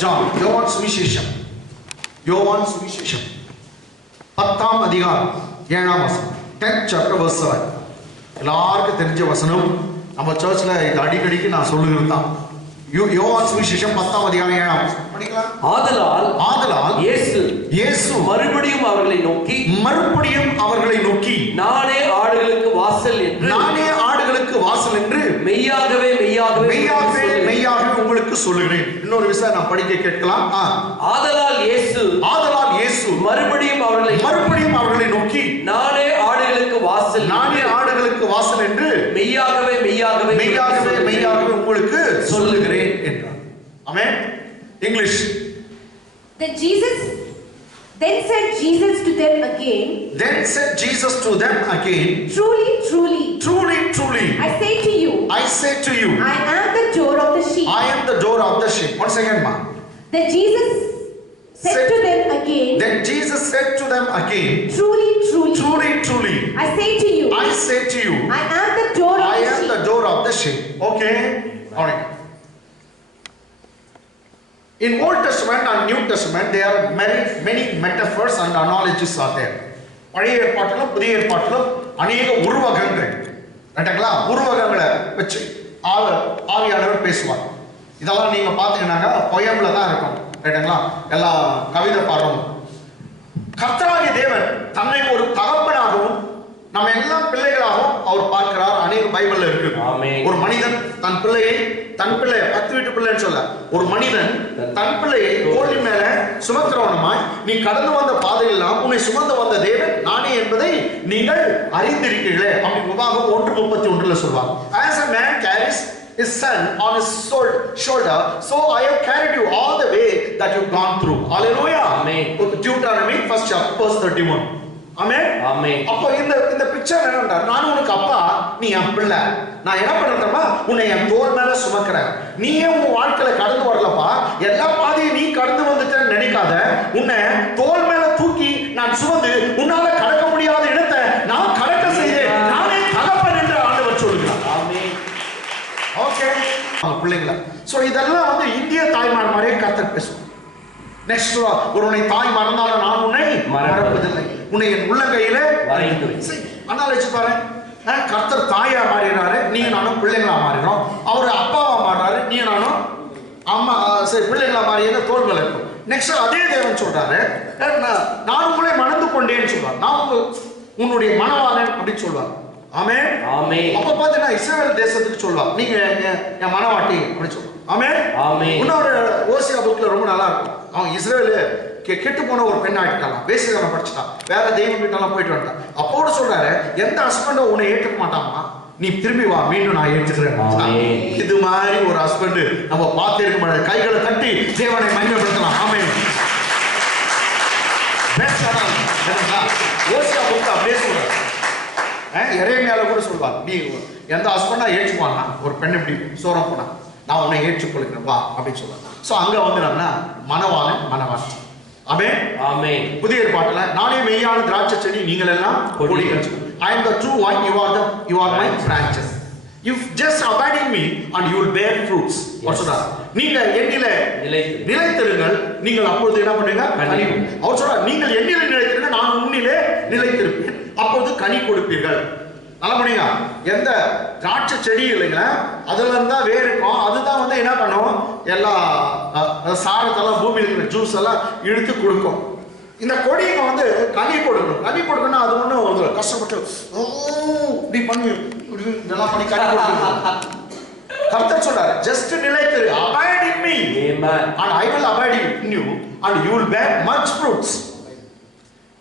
John, யோவான் சுவிசேஷம் 10ஆம் அதிகாரம் 7ஆம் வசனம். 10th chapter verse 7. எல்லாருக்கும் தெரிஞ்ச வசனம். நம்ம சர்ச்ல இது அடிக்கடிக்கு நான் சொல்லுகிறது தான். யோவான் சுவிசேஷம் 10ஆம் அதிகாரம் 7ஆம் வசனம் படிக்கலாம். ஆதலால் இயேசு மறுபடியும் அவர்களை நோக்கி நானே ஆடுகளுக்கு வாசல் என்று மெய்யாகவே உங்களுக்கு சொல்லுகிறேன். இன்னொரு விஷயம் நான் படிக்க கேட்கலாம். ஆதலால் இயேசு மறுபடியும் அவர்களை நோக்கி நானே ஆடுகளுக்கு வாசல் என்று மெய்யாகவே உங்களுக்கு சொல்லுகிறேன் என்றார். ஆமென். English. Then said Jesus to them again. Truly, I say to you. I am the door of the sheep. Once again, ma. Then Jesus said to them again. Truly, I say to you. I am the door of the sheep. Okay. All right. In Old Testament and New Testament, there are many metaphors and analogies are there. பழைய ஏற்பாட்டிலும் புதிய ஏற்பாட்டிலும் அநேக உருவகங்கள் ரைட்டுங்களா? உருவகங்களை வச்சு ஆவியானவர் பேசுவார். இதெல்லாம் நீங்க பாத்தீங்கன்னா பொயம்ல தான் இருக்கும் ரைட்டுங்களா? எல்லா கவிதை பாடுறோம். கர்த்தராகிய தேவன் தன்னை ஒரு தகப்பனாகவும் நம்ம எல்லாம் பிள்ளைகளாகவும் அவர் பார்க்கிறார். அநேக பைபிள்ல இருக்கு. ஒரு மனிதன் தன் பிள்ளையை 10 வீட்டு பிள்ளைன்னு சொல்ல, ஒரு மனிதன் தன் பிள்ளையை தோளின் மேல சுமக்கிறவனுமாய் நீ கடந்து வந்த பாதையெல்லாம் உன்னை சுமந்து வந்த தேவன் நானே என்பதை நீங்கள் அறிந்திருக்கிறீர்களே அப்படி உபாகம் 1:31 சொல்வாங்க. As a man carries his son on his shoulder, so I have carried you all the way that you've gone through. Hallelujah. Amen. Deuteronomy 1st chapter verse 31. ஆமென். அப்போ இந்த பிக்சர் என்னன்னா, நான் உனக்கு அப்பா, நீ என் பிள்ளை. நான் என்ன பண்றேன்னா உன்னை என் தோள் மேல சுமக்கிறேன். நீயே உன் வாழ்க்கையில கடந்து வரலப்பா, எல்லா பாதையும் நீ கடந்து வந்துட்டேன்னு நினைக்காத. உன்னை தோள் மேல தூக்கி நான் சுமந்து உன்னால கடக்க முடியாத இடத்தை நான் கடக்க செய்தேன். நானே தகப்பன் என்று ஆண்டவர் சொல்கிறார். ஆமென். ஓகே. பிள்ளைங்களா, சோ இதெல்லாம் வந்து இந்திய தாய்மார் மாதிரியே கர்த்தர் பேசுவார். நெக்ஸ்ட் ஒருவனை தாய் மறந்தாலும் நான் உன்னை மறப்பதில்லை, உன்னை என் உள்ளங்கையிலே வரைந்துள்ளேன். அனாலிச்சு பாரு, கர்த்தர் தாயா மாறினாரு, நீ நானும் பிள்ளைங்களா மாறினோம். அவர் அப்பாவா மாறினாரு, நீ நானும் அம்மா பிள்ளைங்களா மாறிய தோல் மேல இருக்கும். நெக்ஸ்ட் அதே தேவன் சொல்றாரு, நான் உங்களை மணந்து கொண்டேன்னு சொல்றாரு. நான் உன்னுடைய மணவாளன் அப்படின்னு சொல்லுவார். ஆமென். அப்ப பாத்தீங்கன்னா இஸ்ரவேல் தேசத்துக்கு சொல்லுவார், நீங்க என் மணவாட்டி அப்படின்னு சொல்லுவார். ஆமென். இன்னொரு ஓசியா புக்ல ரொம்ப நல்லா இருக்கும். அவன் இஸ்ரவேல் கெட்டு போன ஒரு பெண் ஆயிட்டான், வேசிகாரம் படிச்சுட்டான், வேற தெய்வம் கிட்டலாம் போயிட்டு வந்துட்டான். அப்போட சொல்றாரு, எந்த ஹஸ்பண்டும் உன்னை ஏற்றுக்க மாட்டாமா, நீ திரும்பி வா, மீண்டும் நான் ஏற்றுக்கிறேன். இது மாதிரி ஒரு ஹஸ்பண்ட் நம்ம பார்த்து இருக்க முடியாது. கைகளை தட்டி தேவனை மகிமைப்படுத்தலாம். ஆமென். ஓசியா புக் அப்படியே சொல்றாரு. எரேமியால கூட சொல்வார், நீ எந்த ஹஸ்பண்டா ஏற்றுவான்னா ஒரு பெண் இப்படி சோரம் போனா நான் உன்னை ஏற்றுக்கொள்கிறேன் வா அப்படின்னு சொல்லுவாங்க. ஸோ அங்க வந்து நம்ம மணவாளன் மணவாட்டி. ஆமென். புதிய ஏற்பாட்டுல நானே மெய்யான திராட்சை செடி, நீங்கள் எல்லாம் கொடிகள். I am the true vine, you are my branches. You just abide in me and you will bear fruits. What சொல்றார்? நீங்க என்னிலே நிலைத்திருங்கள், நீங்கள் அப்பொழுது என்ன பண்ணுவீங்க? கனி. அவர் சொல்றார், நீங்கள் என்னிலே நிலைத்திருங்கள், நான் உன்னிலே நிலைத்திருப்பேன், அப்பொழுது கனி கொடுப்பீர்கள். நல்லா பண்ணுங்க. எந்த திராட்சை செடி இல்லைங்களா, அதுல இருந்தா வேர் இருக்கும். அதுதான் வந்து என்ன பண்ணும், எல்லா சாரத்தெல்லாம் பூமியில் இருக்கிற ஜூஸ் எல்லாம் இழுத்து கொடுக்கும். இந்த கொடிங்க வந்து கனி கொடுக்கணும். கனி கொடுக்கணும் அது ஒன்றும் கஷ்டப்பட்டு இப்படி பண்ணி இதெல்லாம் பண்ணி கனி கொடுக்கணும். கர்த்தர் சொல்றாரு, just நிலைத்திரு, abide in me and I will abide in you and you will bear much fruits.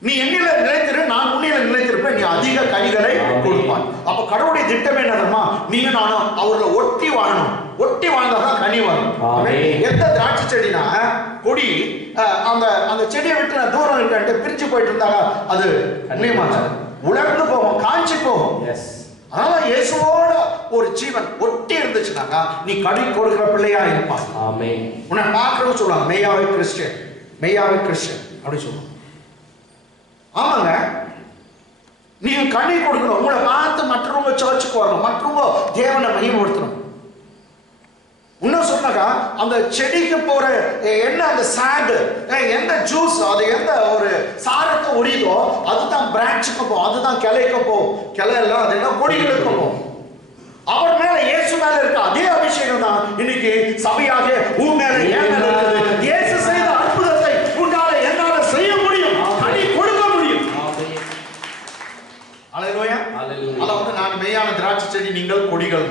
நீ என்னில நிலைத்திரு, நான் உன்னில நிலைத்திருப்பேன், நீ அதிக கனிகளை கொடுப்பாய். அப்ப கடவுளுடைய திட்டம் என்னன்னா, நீங்க நானும் அவர்களை ஒட்டி வாழணும். ஒட்டி வாழ்ந்தாதான் கனி வரும். எந்த திராட்சை செடினா கொடி அந்த செடியை விட்டு நான் தூரம் இருக்க பிரிச்சு போயிட்டு இருந்தாங்க, அது உலர்ந்து போகும், காஞ்சி போகும். அதனால இயேசுவோட ஒரு ஜீவன் ஒட்டி இருந்துச்சுனாக்கா நீ கனி கொடுக்கிற பிள்ளையா இருப்பான். உன்னை பார்க்கறவங்க சொல்லுவாங்க, மெய்யாவே கிறிஸ்டியன் அப்படின்னு சொல்லுவாங்க. ஆமாங்க, நீங்க கனி கொடுக்கணும். உங்களை பார்த்து மற்றவங்க சர்ச்சுக்கு வரணும், மற்றவங்க தேவனை மகிமைப்படுத்தணும். இன்னும் சொன்னாக்கா அந்த செடிக்கு போற என்ன அந்த சாடு எந்த ஜூஸ் அது எந்த ஒரு சாரத்தை உரியுதோ அதுதான் பிரான்ச்சுக்கு போகும், அதுதான் கிளைக்கு போகும். கிளை எல்லாம் அது என்ன கொடிகளுக்கு போகும். அவர் மேல இயேசு மேல இருக்க அதே அபிஷேகம் தான் இன்னைக்கு சபையாக உன் மேல ஏன் மேல இருக்குது. இயேசு செய்த அற்புதத்தை உன்னால என்னால செய்ய முடியும், கனி கொடுக்க முடியும். அல்லேலூயா. அல்ல வந்து நான் மெய்யான திராட்சை செடி, நீங்கள் கொடிகள்.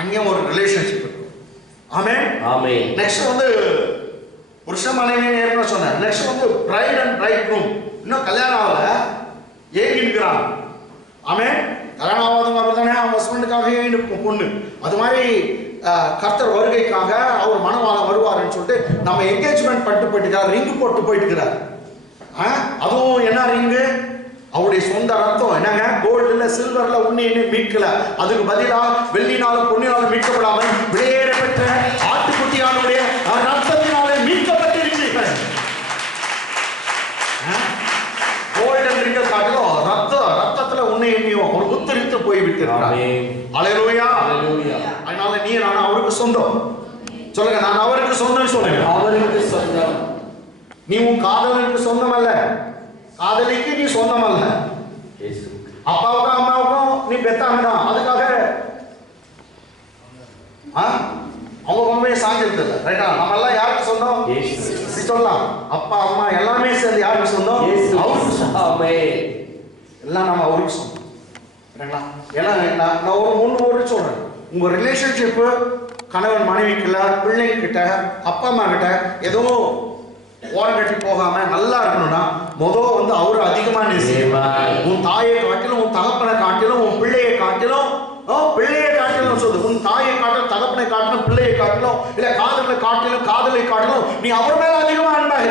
அங்கே ஒரு ரிலேஷன்ஷிப் இருக்கு. ஆமென் ஆமென். நெக்ஸ்ட் வந்து புருஷன் மனைவி ஏற்கனவே சொன்னேன். நெக்ஸ்ட் வந்து பிரைட் அண்ட் பிரைட் ரூம். இன்னும் கல்யாணம் ஆகல, ஏங்கி இருக்கிறாங்க. ஆமென். கல்யாணம் ஆகாதவங்க அப்படித்தானே அவங்க ஹஸ்பண்டுக்காக இருக்கும் பொண்ணு. அது மாதிரி கர்த்தர் வருகைக்காக அவர் மணவாளன் வருவாருன்னு சொல்லிட்டு நம்ம என்கேஜ்மெண்ட் பண்ணிட்டு போயிட்டு ரிங்கு போட்டு போயிட்டு இருக்கிறார். அதுவும் என்ன ரிங்கு? அவருடைய சொந்த ரத்தம். என்னங்க? கோல்டுல சில்வர்ல உன்னையே மீட்கல, அதுக்கு பதிலா வெள்ளினாலும் பொன்னினாலும் மீட்கப்படாமல் விலையேற பெற்ற ஆட்டுக்குட்டியானுடைய ரத்தத்தினாலே மீட்கப்பட்டிருக்கிறீர்கள். கோல்டன் ரிங்க காட்டிலும் ரத்தத்துல உன்னை எண்ணியும் ஒரு உத்தரித்து போய் விட்டிருக்கிறார். அல்லேலூயா. அதனால நீ நான் அவருக்கு சொந்தம். சொல்லுங்க, நான் அவருக்கு சொந்தம். சொல்லுங்க, அவருக்கு சொந்தம். நீ உன் காதலனுக்கு சொந்தம் அல்ல, காதலிக்கு நீ சொந்தம் அல்ல. அப்பாவுக்கும் அம்மாவுக்கும் நீ பெத்தாங்கடா, அதுக்காக அவங்க பொம்மையை சாஞ்சிருந்தது. ரைட்டா? நம்ம எல்லாம் யாருக்கு சொந்தம்? சொல்லலாம், அப்பா அம்மா எல்லாமே சேர்ந்து யாருக்கு சொந்தம்? எல்லாம் நம்ம அவருக்கு சொந்தம். ஏன்னா நான் ஒரு சொல்றேன், உங்க ரிலேஷன்ஷிப்பு கணவன் மனைவிக்குள்ள, பிள்ளைங்கிட்ட, அப்பா அம்மா கிட்ட எதுவும் ஓரம் கட்டி போகாம நல்லா இருக்கணும்னா முதல் வந்து அவரு அதிகமா நேசிக்கணும். உன் தாயை காட்டிலும், உன் தகப்பனை காட்டிலும், உன் பிள்ளையை காட்டிலும், பிள்ளையை காட்டிலும் சொல்லுது, உன் தாயை காட்டிலும், தகப்பனை காட்டிலும், பிள்ளையை காட்டிலும், இல்ல காதலை காட்டிலும், காதலை காட்டிலும் நீ அவர் மேல அதிகமா அன்பாக.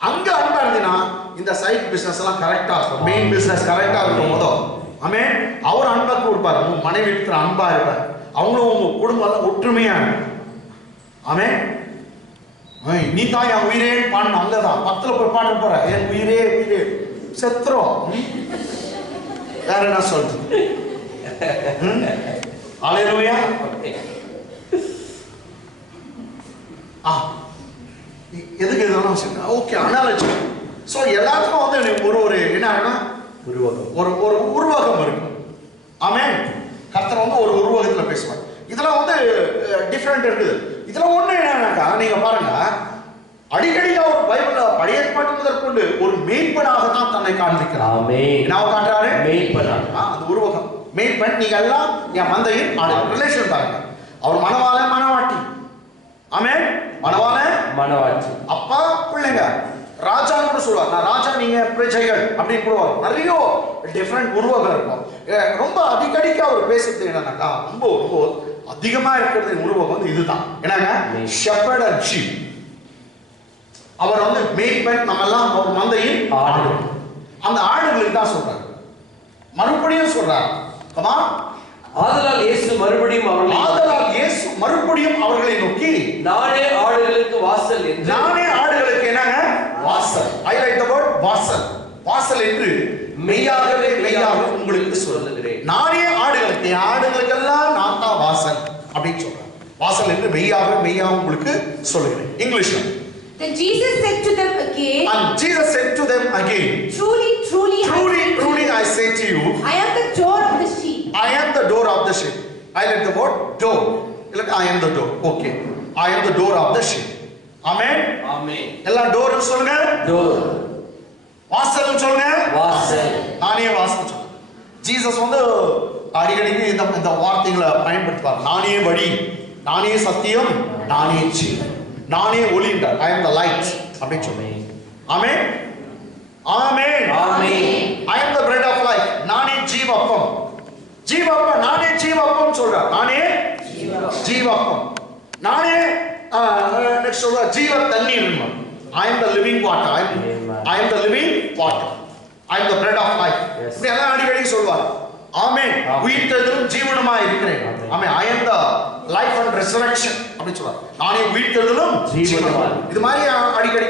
அங்க அன்பா இருந்தீங்கன்னா இந்த சைட் பிசினஸ் எல்லாம் கரெக்டா இருக்கும், மெயின் பிசினஸ் கரெக்டா இருக்கும். முதல் ஆமென். அவர் அன்பா கொடுப்பாரு, உன் மனைவி இருக்கிற அன்பா இருப்பார், அவங்களும் உங்க குடும்பம் ஒற்றுமையா இருக்கும். ஆமென். நீ தான் என் உயிரே பாடணும். அங்கதான் 10ல போய் பாட்டு போற, என் உயிரே உயிரே செத்துரும். வேற என்ன சொல்றது? அல்லேலூயா. எதுக்கு இதெல்லாம் சொன்னா ஓகே அனாலஜி. சோ எல்லாத்துக்கும் வந்து ஒரு என்ன ஒரு உருவகம் இருக்கு. ஆமென். கர்த்தர் வந்து ஒரு உருவகத்துல பேசுவார். இதெல்லாம் வந்து டிஃபரெண்ட் இருக்குது. இதுல ஒண்ணு என்னன்னாக்கா, நீங்க பாருங்க, அடிக்கடி அவர் பைபிள்ல பழைய ஏற்பாட்டு முதற்கொண்டு ஒரு மேய்ப்பனாக தான் தன்னை காண்பிக்கிறார். ஆமென். நான் காட்டுறாரு மேய்ப்பனாக. அந்த உருவகம் மேய்ப்பன். நீங்க எல்லாம் என் மந்தையின் ரிலேஷன் பாருங்க. அவர் மணவாளன் மணவாட்டி. ஆமென். மணவாளன் மணவாட்டி, அப்பா பிள்ளைங்க, ராஜான்னு கூட சொல்லுவார். நான் ராஜா, நீங்க பிரஜைகள் அப்படின்னு போடுவார். நிறைய டிஃபரெண்ட் உருவகம் இருக்கும். ரொம்ப அடிக்கடிக்கு அவர் பேசுறது என்னன்னாக்கா, ரொம்ப ரொம்ப அதிகமா இருக்கிறது உருவகம் வந்து இதுதான். என்னங்க? Shepherd and sheep. அவர் வந்து மேய்ப்பன், நம்ம எல்லாம் அவர் மந்தையின் ஆடுகள். அந்த ஆடுகளுக்கு தான் சொல்றாரு. மறுபடியும் சொல்றாரு, ஆதலால் இயேசு மறுபடியும் அவர்களை நோக்கி, நானே ஆடுகளுக்கு வாசல் என்று. நானே ஆடுகளுக்கு என்னங்க? வாசல். ஐ லைக் தி வேர்ட் வாசல். வாசல் என்று மெய்யாகவே மெய்யாக உங்களுக்கு சொல்லுகிறேன். நானே ஆடுகளுக்கு, ஆடுகளுக்கெல்லாம் நான் தான் வாசல் அப்படின்னு சொல்றேன். வாசல் என்று மெய்யாக மெய்யாக உங்களுக்கு சொல்லுகிறேன். இங்கிலீஷ்ல. Then Jesus said to them again. And Jesus said to them again. Truly, truly, truly I say to you. I am the door of the sheep. I am the door of the sheep. I like the word door. Look, I am the door. Okay. I am the door of the sheep. Amen. Amen. எல்லா door சொல்லுங்க. Door. வாசல் சொல்லுங்க. வாசல். நானே வாசல் சொல்லுங்க. Jesus வந்து அடிக்கடி இந்த வார்த்தைகளை பயன்படுத்துவார். நானே வழி, நானே சத்தியம், நானே ஜீவன், நானே ஒளின்றார். I am the light அப்படின்னு சொல்லுங்க. ஆமென். ஆமென். ஆமென். I am the bread of life. நானே ஜீவப்பம். ஜீவப்பம், நானே ஜீவப்பம் சொல்றார். நானே ஜீவப்பம். நானே நெக்ஸ்ட் சொல்ற ஜீவ தண்ணீர். I am the living water. I am the living water. I am the bread of life. இப்படி எல்லாம் அடிக்கடி சொல்வார். ஆமென். உயிர்த்தெழுதலும் ஜீவனுமாய் இருக்கிறேன். ஆமென். I am the life and resurrection அப்படி சொல்றார். நானே உயிர்த்தெழுதலும் ஜீவனுமாய். இது மாதிரி அடிக்கடி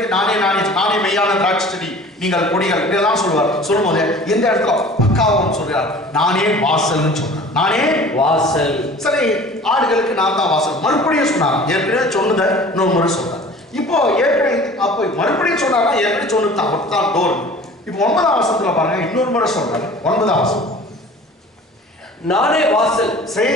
நானே மெய்யான திராட்சை செடி, நீங்கள் கொடிகள் இதெல்லாம் சொல்லுவார். சொல்லும்போது எந்த இடத்துல பக்காவும் சொல்றார், நானே வாசல்னு சொல்றேன். நானே வாசல். சரி, ஆடுகளுக்கு நான் தான் வாசல். மறுபடியும் சொன்னார், ஏற்கனவே சொன்னதை இன்னொரு முறை சொல்றார். இப்போ ஏற்கனவே அப்போ மறுபடியும் சொன்னாரா, ஏற்கனவே சொன்னது அவர் தான் டோர். இப்போ 9ஆம் வசனத்துல பாருங்க, இன்னொரு முறை சொல்றாரு. 9ஆம் வசனம், நானே வாசல். சரி,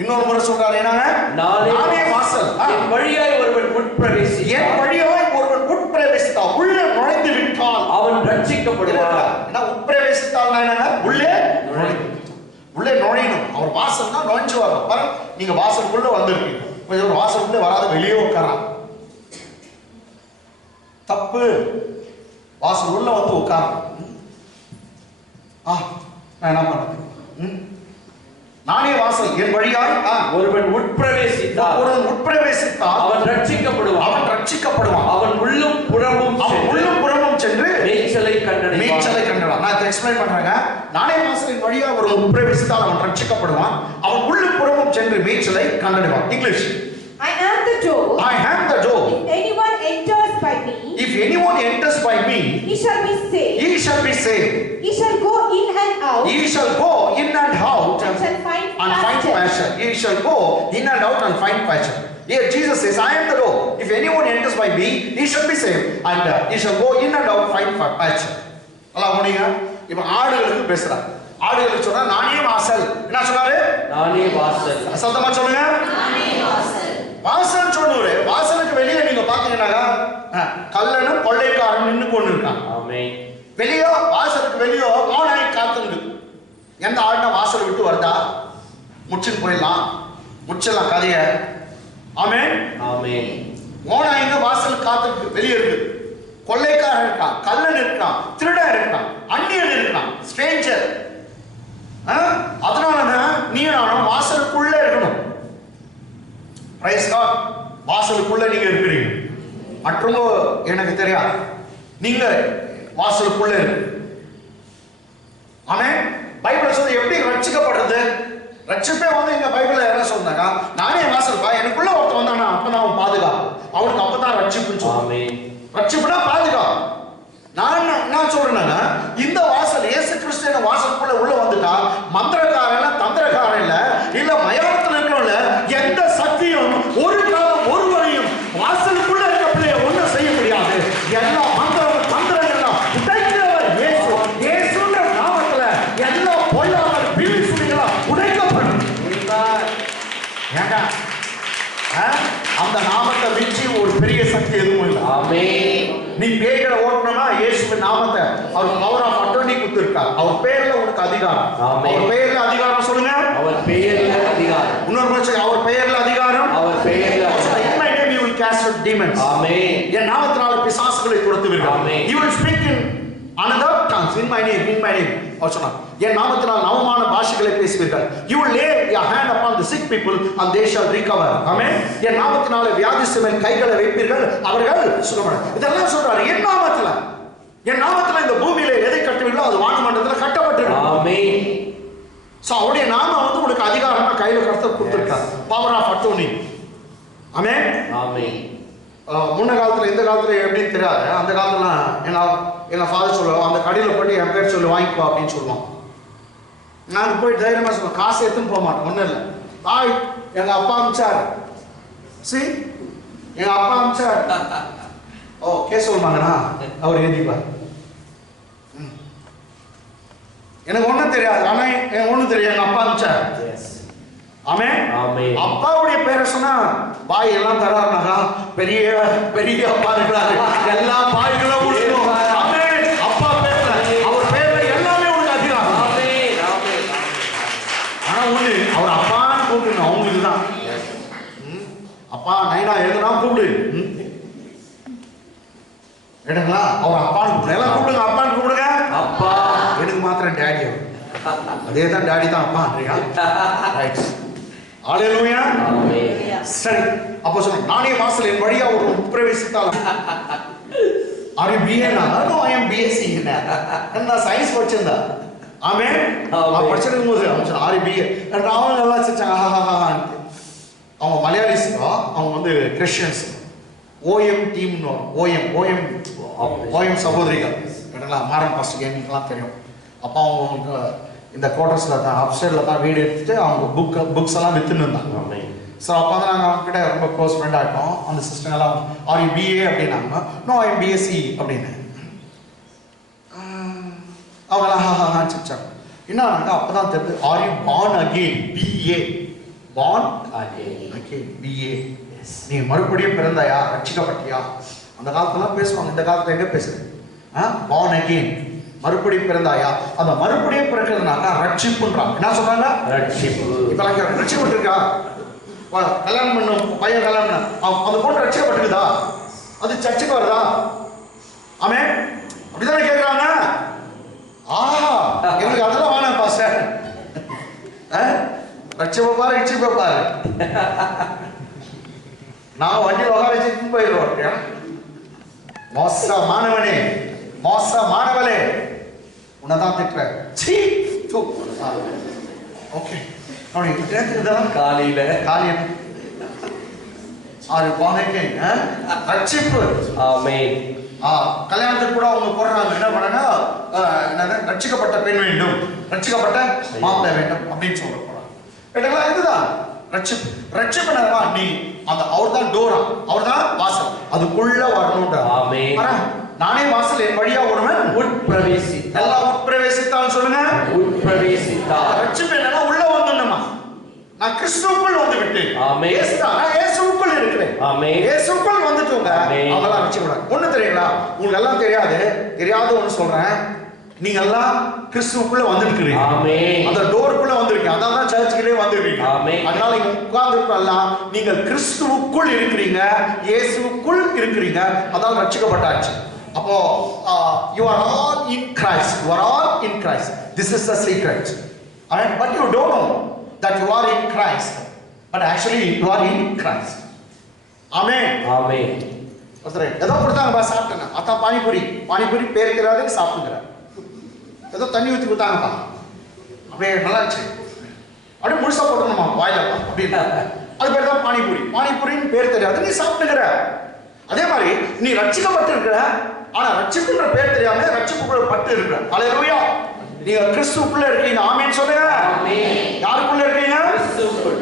இன்னொரு முறை சொல்றாரு, என்னங்க? நானே வாசல். என் வழியாய் ஒருவன் உட்பிரவேசித்தால், என் வழியாய் ஒருவன் உட்பிரவேசித்தால், உள்ளே நுழைந்து விட்டால் அவன் ரட்சிக்கப்படுவான். என்ன உட்பிரவேசித்தால்னா என்னங்க? உள்ளே உள்ளே நுழையணும். அவர் வாசல் தான் நுழைஞ்சு வரும். பாருங்க, நீங்க வாசலுக்குள்ள வந்திருக்கீங்க. கொஞ்சம் ஒரு வாசலுக்குள்ள வராத வெளியே உட்காரான், தப்பு. வாசல் உள்ள வந்து உட்காரணும். நான் என்ன பண்றது? நானே வாசல், என் வழியாய் ஒருவன் உட்பிரவேசித்தால் அவன் ரட்சிக்கப்படுவான். அவன் உள்ளும் புறமும் சென்று மேய்ச்சலை கண்டடைவான். நான் இதை எக்ஸ்பிளைன் பண்றேங்க. நானே வாசல், என் வழியாய் ஒருவன் உட்பிரவேசித்தால் அவன் ரட்சிக்கப்படுவான். அவன் உள்ளும் புறமும் சென்று மேய்ச்சலை கண்டடைவான். English, I am the door. I am the door. If anyone enters by me, if anyone enters by me, he shall be saved. He shall be saved. He shall go in and out. He shall go in and out and shall find pasture. He shall go in and out and find pasture. Here Jesus says, I am the door. If anyone enters by me, he shall be saved, and he shall go in and out find pasture. Allah முடிங்க. இப்போ ஆடுகளுக்கு பேசுறார். ஆடுகளுக்கு சொன்னா நானே வாசல். என்ன சொல்றாரு? நானே வாசல். சத்தமா சொல்லுங்க. நானே வாசல். வாசல் சொன்னவரு, வாசலுக்கு வெளியே நீங்க பாத்தீங்கன்னா கள்ளனும் கொள்ளைக்காரன் நின்று கொண்டு இருக்கான். ஆமென். வெளியோ வாசலுக்கு வெளியோ மோனாய் காத்துண்டு. எந்த ஆடுனா வாசல் விட்டு வருதா, முச்சின்னு போயிடலாம், முச்சலாம் கதைய. ஆமென் ஆமென். மோனாய்ங்க வாசல் காத்துக்கு வெளியே இருக்கு. கொள்ளைக்காரன் இருக்கான், கள்ளன் இருக்கான், திருடன் இருக்கான், அந்நியன் இருக்கான், ஸ்ட்ரேஞ்சர். அதனாலதான் நீ நானும் வாசலுக்குள்ள இருக்கணும். Price God. வாசலுக்குள்ள நீங்க இருக்கிறீங்க. மற்றவங்க எனக்கு தெரியாது, நீங்க வாசலுக்குள்ள இருக்கு. ஆமென். பைபிள் சொல்றது எப்படி ரட்சிக்கப்படுறது? ரட்சிப்பே வந்து எங்க பைபிள்ல என்ன சொன்னாங்க, நானே வாசல்பா, எனக்குள்ள ஒருத்தன் வந்தானா அப்பதான் அவன் பாதுகாப்பு, அவனுக்கு அப்பதான் ரட்சிப்புன்னு சொல்லுவாங்க. ரட்சிப்புனா பாதுகாப்பு. நான் சொல்றேன்னா, இந்த வாசல் இயேசு கிறிஸ்து வாசலுக்குள்ள உள்ள வந்துட்டா மந்திரக்காரன் தந்திரக்காரன் இல்ல மயானத்தில் இருக்கிறவங்க எந்த சக்தியும் ஒரு காலம் ஒருவரையும் வாசலுக்குள்ள இருக்க பிள்ளைய ஒண்ணும் செய்ய முடியாது. எல்லா மந்திரங்கள்லாம் உடைக்கிறவர் இயேசு. இயேசுன்ற நாமத்துல எல்லா பொல்லாத பில்லி சுனிகளா உடைக்கப்படும். ஏங்க அந்த நாமத்தை வச்சு ஒரு பெரிய சக்தி எதுவும் இல்லை. ஆமென். நீ பேய்களை ஓட்டணும்னா இயேசுவின் நாமத்தை, அவர் பவர் ஆஃப் அட்டர்னி கொடுத்திருக்கார். அவர் பேர்ல உனக்கு அதிகாரம். அவர் பேர்ல அதிகாரம் சொல்லுங்க. அவர் பேர்ல அதிகாரம். இன்னொரு முறை அவர் பெயர்ல அதிகாரம். அவர் பேர்ல in my name you will cast out demons. ஆமென். என் நாமத்தினால பிசாசுகளை துரத்துவீர்கள். ஆமென். You will speak in another tongues in my name. அவர் சொன்னார், என் நாமத்தினால் நவமான பாஷைகளை பேசுவீர்கள். You will lay your hand upon the sick people and they shall recover. ஆமென். என் நாமத்தினால வியாதிஸ்தரின் கைகளை வைப்பீர்கள், அவர்கள் சுகமடைவார்கள். இதெல்லாம் சொல்றாரு என் நாமத்தில. என் நாமத்தில இந்த பூமியில எதை கட்டுவீர்களோ அது வானமண்டலத்தில் கட்டப்பட்டிருக்கும். ஆமென். சோ அவருடைய நாமம் வந்து உங்களுக்கு அதிகாரமா கையில கர்த்தர் கொடுத்திருக்கார். Power of attorney. ஆமென். ஆமென். முன்ன காலத்துல இந்த காலத்துல எப்படின்னு தெரியாது. அந்த காலத்துல எங்க ஃபாதர் சொல்லுவோம், அந்த கடையில் போயிட்டு என் பேர் சொல்லி வாங்கிக்கோ அப்படின்னு சொல்லுவான். நாங்கள் போய் தைரியமா சொல்லுவோம், காசு எடுத்துன்னு போக மாட்டோம். ஒன்றும் இல்லை, பாய் எங்க அப்பா அமிச்சார், எங்க அப்பா அமிச்சார். ஓ கேஸ் சொல்லுவாங்கண்ணா, அவர் எழுதிப்பார். எனக்கு ஒன்றும் தெரியாது, ஆனா எனக்கு ஒன்றும் தெரியாது, எங்க அப்பா அமிச்சார். ஆமென். அப்பாவுடைய பேரை சொன்னா பாய் எல்லாம் தராருனாக்கா பெரிய பெரிய அப்பா இருக்கிறாரு, எல்லா பாய்களும் கொடுக்கணும். ஆமென். அப்பா பேர்ல அவர் பேர்ல எல்லாமே உனக்கு அதிகாரம். ஆனா ஒண்ணு, அவர் அப்பான்னு கூப்பிடணும், அவங்களுக்கு தான். அப்பா நைனா எழுதுனா கூப்பிடு எடுங்களா, அவர் அப்பான்னு கூப்பிடு, எல்லாம் கூப்பிடுங்க, அப்பான்னு கூப்பிடுங்க. அப்பா எனக்கு மாத்திரம் டேடி, அதே தான் டேடி தான் அப்பான்றியா? ரைட். ஹalleluya. சரி, அப்போ சொல்லுங்க, நானே வாசல், என் வழியா ஒரு பிரவேசித்தால். Are you BA na? No, I am BSc na. நான் சயின்ஸ் படிச்சேன்டா. ஆமென். நான் படிச்சிருக்கும் போது அவன் சொன்னான், "Are you BA?" and அவங்க எல்லாம் சிரிச்சாங்க, ஹஹஹஹா. அவங்க மலையாளிஸ், அவங்க வந்து கிறிஸ்டியன்ஸ். OM டீம், OM சகோதரிகள். கேட்டங்களா? மாறன் பாஸ்டர் எங்களுக்குலாம் தெரியும். அப்போ அவங்க இந்த குவார்டர்ஸில் தான் அப்ஸ்டேரில் தான் வீடு எடுத்துட்டு அவங்க புக்ஸ் எல்லாம் விற்றுன்னு இருந்தாங்க. ஸோ அப்போ வந்து நாங்கள் அவங்ககிட்ட ரொம்ப க்ளோஸ் ஃப்ரெண்டாக இருக்கோம். அந்த சிஸ்டங்கெல்லாம் ஆர் யூ பிஏ அப்படின்னாங்க. நோ ஐ எம் பிஎஸ்சி அப்படின்னு. அவங்களாம் ஹா சிச்சாங்க. என்னன்னாக்கா அப்போ தான் தெரியுது are you born again, BA born again BA. நீ மறுபடியும் பிறந்தாயா, ரட்சிக்கப்பட்டியா? அந்த காலத்துலாம் பேசுவாங்க, இந்த காலத்தில் எங்கே பேசுது? பார்ன் அகெயின், மறுபடியும் பிறந்தாயா? அந்த மறுபடியும் பிறக்கிறதுனாக்கா ரட்சிப்புன்றாங்க. என்ன சொல்றாங்க? ரட்சிப்பு. இப்ப ரட்சிக்கப்பட்டிருக்கா? கல்யாணம் பண்ணும் பையன் கல்யாணம் அந்த பொண்ணு ரட்சிக்கப்பட்டிருக்குதா? அது சர்ச்சுக்கு வருதா? ஆமே அப்படிதானே கேட்கிறாங்க. எங்களுக்கு அதெல்லாம் வேணாம் பாஸ்டர். ரட்சிப்பாரு ரட்சிப்பாரு நான் வண்டியில் உட்கார வச்சுட்டு போயிடுவோம். மோசமானவனே, மோசமானவளே, உன்னதான் திட்டுறேன். ஓகே, இதெல்லாம் காலையில ஆறு பானைக்கு ரட்சிப்பு. கல்யாணத்துக்கு கூட அவங்க போடுறாங்க என்ன பண்ணா, ரட்சிக்கப்பட்ட பெண் வேண்டும், ரட்சிக்கப்பட்ட மாப்பிள்ளை வேண்டும் அப்படின்னு சொல்ல போறாங்க. இதுதான் ரட்சிப்பு. ரட்சிப்பு நீ அந்த அவர் தான் டோரா, அவர் தான் வாசல், அதுக்குள்ள வரணும்ன்ற. நானே வாசல், என் வழியா ஒருவன் உட்பிரவேசி, எல்லாம் உட்பிரவேசித்தான் சொல்லுங்க. உட்பிரவேசித்தான். ரட்சிப்பு என்னன்னா உள்ள வந்துடணுமா? நான் கிறிஸ்துவுக்குள் வந்து விட்டேன். நான் இயேசுவுக்குள் இருக்கிறேன். இயேசுவுக்குள் வந்துட்டோங்க. அவங்களாம் ரட்சிக்கப்படாது. ஒண்ணு தெரியுங்களா? உங்களுக்கு எல்லாம் தெரியாது ஒண்ணு சொல்றேன். நீங்க எல்லாம் கிறிஸ்துவுக்குள்ள வந்திருக்கிறீங்க. அந்த டோருக்குள்ள வந்திருக்கீங்க. அதான் சர்ச்சுக்குள்ளே வந்திருக்கீங்க. அதனால இங்க உட்கார்ந்துருக்கலாம். நீங்கள் கிறிஸ்துவுக்குள் இருக்கிறீங்க, இயேசுவுக்குள் இருக்கிறீங்க. அதான் ரட்சிக்கப்பட்டாச்சு. அப்போ you are all in Christ. You are all in Christ. This is the secret. But you don't know that you are in Christ. But actually you are in Christ. Amen. Amen. ஏதோ கொடுத்தாங்க பா, சாப்பிட்டேன். அதான் பானிபூரி பேர் தெரியாது, சாப்பிட்டுங்கிறார். ஏதோ தண்ணி ஊற்றி கொடுத்தாங்கப்பா, அப்படியே நல்லா இருந்துச்சு, அப்படியே முழுசா போட்டணுமா வாயில அப்படின்னு. அது பேர் தான் பானிபூரின்னு பேர் தெரியாது, நீ சாப்பிட்டுக்கிற. அதே மாதிரி நீ ரட்சிக்கப்பட்டு இருக்கிற, ஆனா ரட்சிப்புன்ற பேர் தெரியாம ரட்சிப்புக்குள்ள பட்டு இருக்கிற. அல்லேலூயா. நீங்க கிறிஸ்துவுக்குள்ள இருக்கீங்க. ஆமென் சொல்லுங்க. யாருக்குள்ள இருக்கீங்க?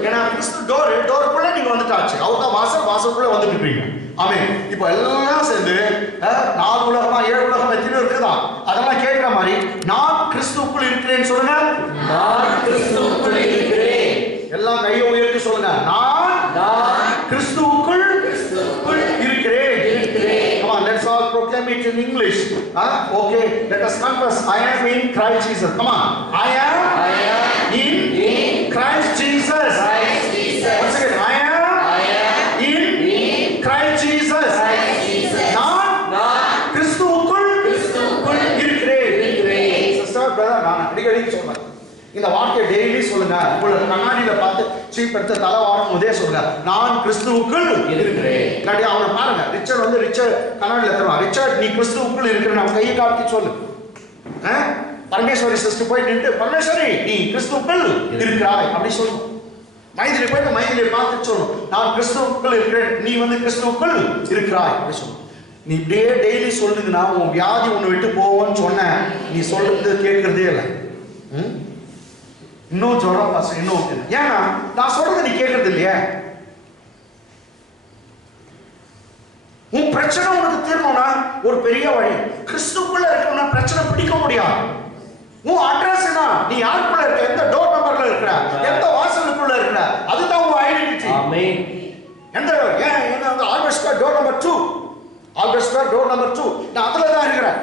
ஏன்னா கிறிஸ்து டோருக்குள்ள நீங்க வந்துட்டாச்சு. அவர் தான் வாசலுக்குள்ள வந்துட்டு இருக்கீங்க. ஆமென். இப்போ எல்லாம் சேர்ந்து 4 உலகமா 7 உலகம் எத்தனை இருக்குதா, அதெல்லாம் கேட்கிற மாதிரி நான் கிறிஸ்துவுக்குள் இருக்கிறேன்னு சொல்லுங்க. நான் கிறிஸ்துவுக்குள் இருக்கிறேன். எல்லாம் கையை உயர்த்தி சொல்லுங்க. நான் கிறிஸ்துவுக்குள் இருக்கிறேன். Come on, let's all proclaim it in English. Okay, let us confess. I am in Christ Jesus. Come on. I am in Christ Jesus. Once again, I am in Christ Jesus. நான் கிறிஸ்துவுக்குள் இருக்கிறேன். Sister brother, நான் அடிக்கடி சொல்றேன் இந்த வார்த்தையை daily சொல்லுங்க. உங்களை கண்ணாடியில பார்த்து சீப் எடுத்து தலை வாரும் போதே சொல்லுங்க, நான் கிறிஸ்துவுக்குள் இருக்கிறேன். இல்லாட்டி அவனை பாருங்க, ரிச்சர்ட் கண்ணாடியில தருவான். ரிச்சர்ட், நீ கிறிஸ்துவுக்குள் இருக்கிற அவன் கையை காட்டி சொல்லு. பரமேஸ்வரி சிஸ்டர் போய் நின்று, பரமேஸ்வரி நீ கிறிஸ்துவுக்குள் இருக்கிறாய் அப்படி சொல்லணும். மைதிலி போயிட்டு மைதிலியை பார்த்து சொல்லணும், நான் கிறிஸ்துவுக்குள் இருக்கிறேன், நீ வந்து கிறிஸ்துவுக்குள் இருக்கிறாய் அப்படி சொல்லணும். நீ இப்படியே டெய்லி சொல்லுதுன்னா உன் வியாதி உன்னை விட்டு போவோன்னு சொன்ன, நீ சொல்றது கேட்கறதே இல்லை. இன்னும் ஜுரம் பாசம் இன்னும். ஏன்னா நான் சொல்றது நீ கேட்கறது இல்லையே. உன் பிரச்சனை உனக்கு தீரணும்னா ஒரு பெரிய வழி, கிறிஸ்துக்குள்ள இருக்கணும்னா பிரச்சனை பிடிக்க முடியாது. உன் அட்ரஸ் என்ன, நீ யாருக்குள்ள இருக்க, எந்த டோர் நம்பர்ல இருக்கிற, எந்த வாசலுக்குள்ள இருக்கிற, அதுதான் உன் ஐடென்டிட்டி. ஆமென். எந்த Albert door number 2, Albert door number 2, நான் அதுல தான் இருக்கிறேன்.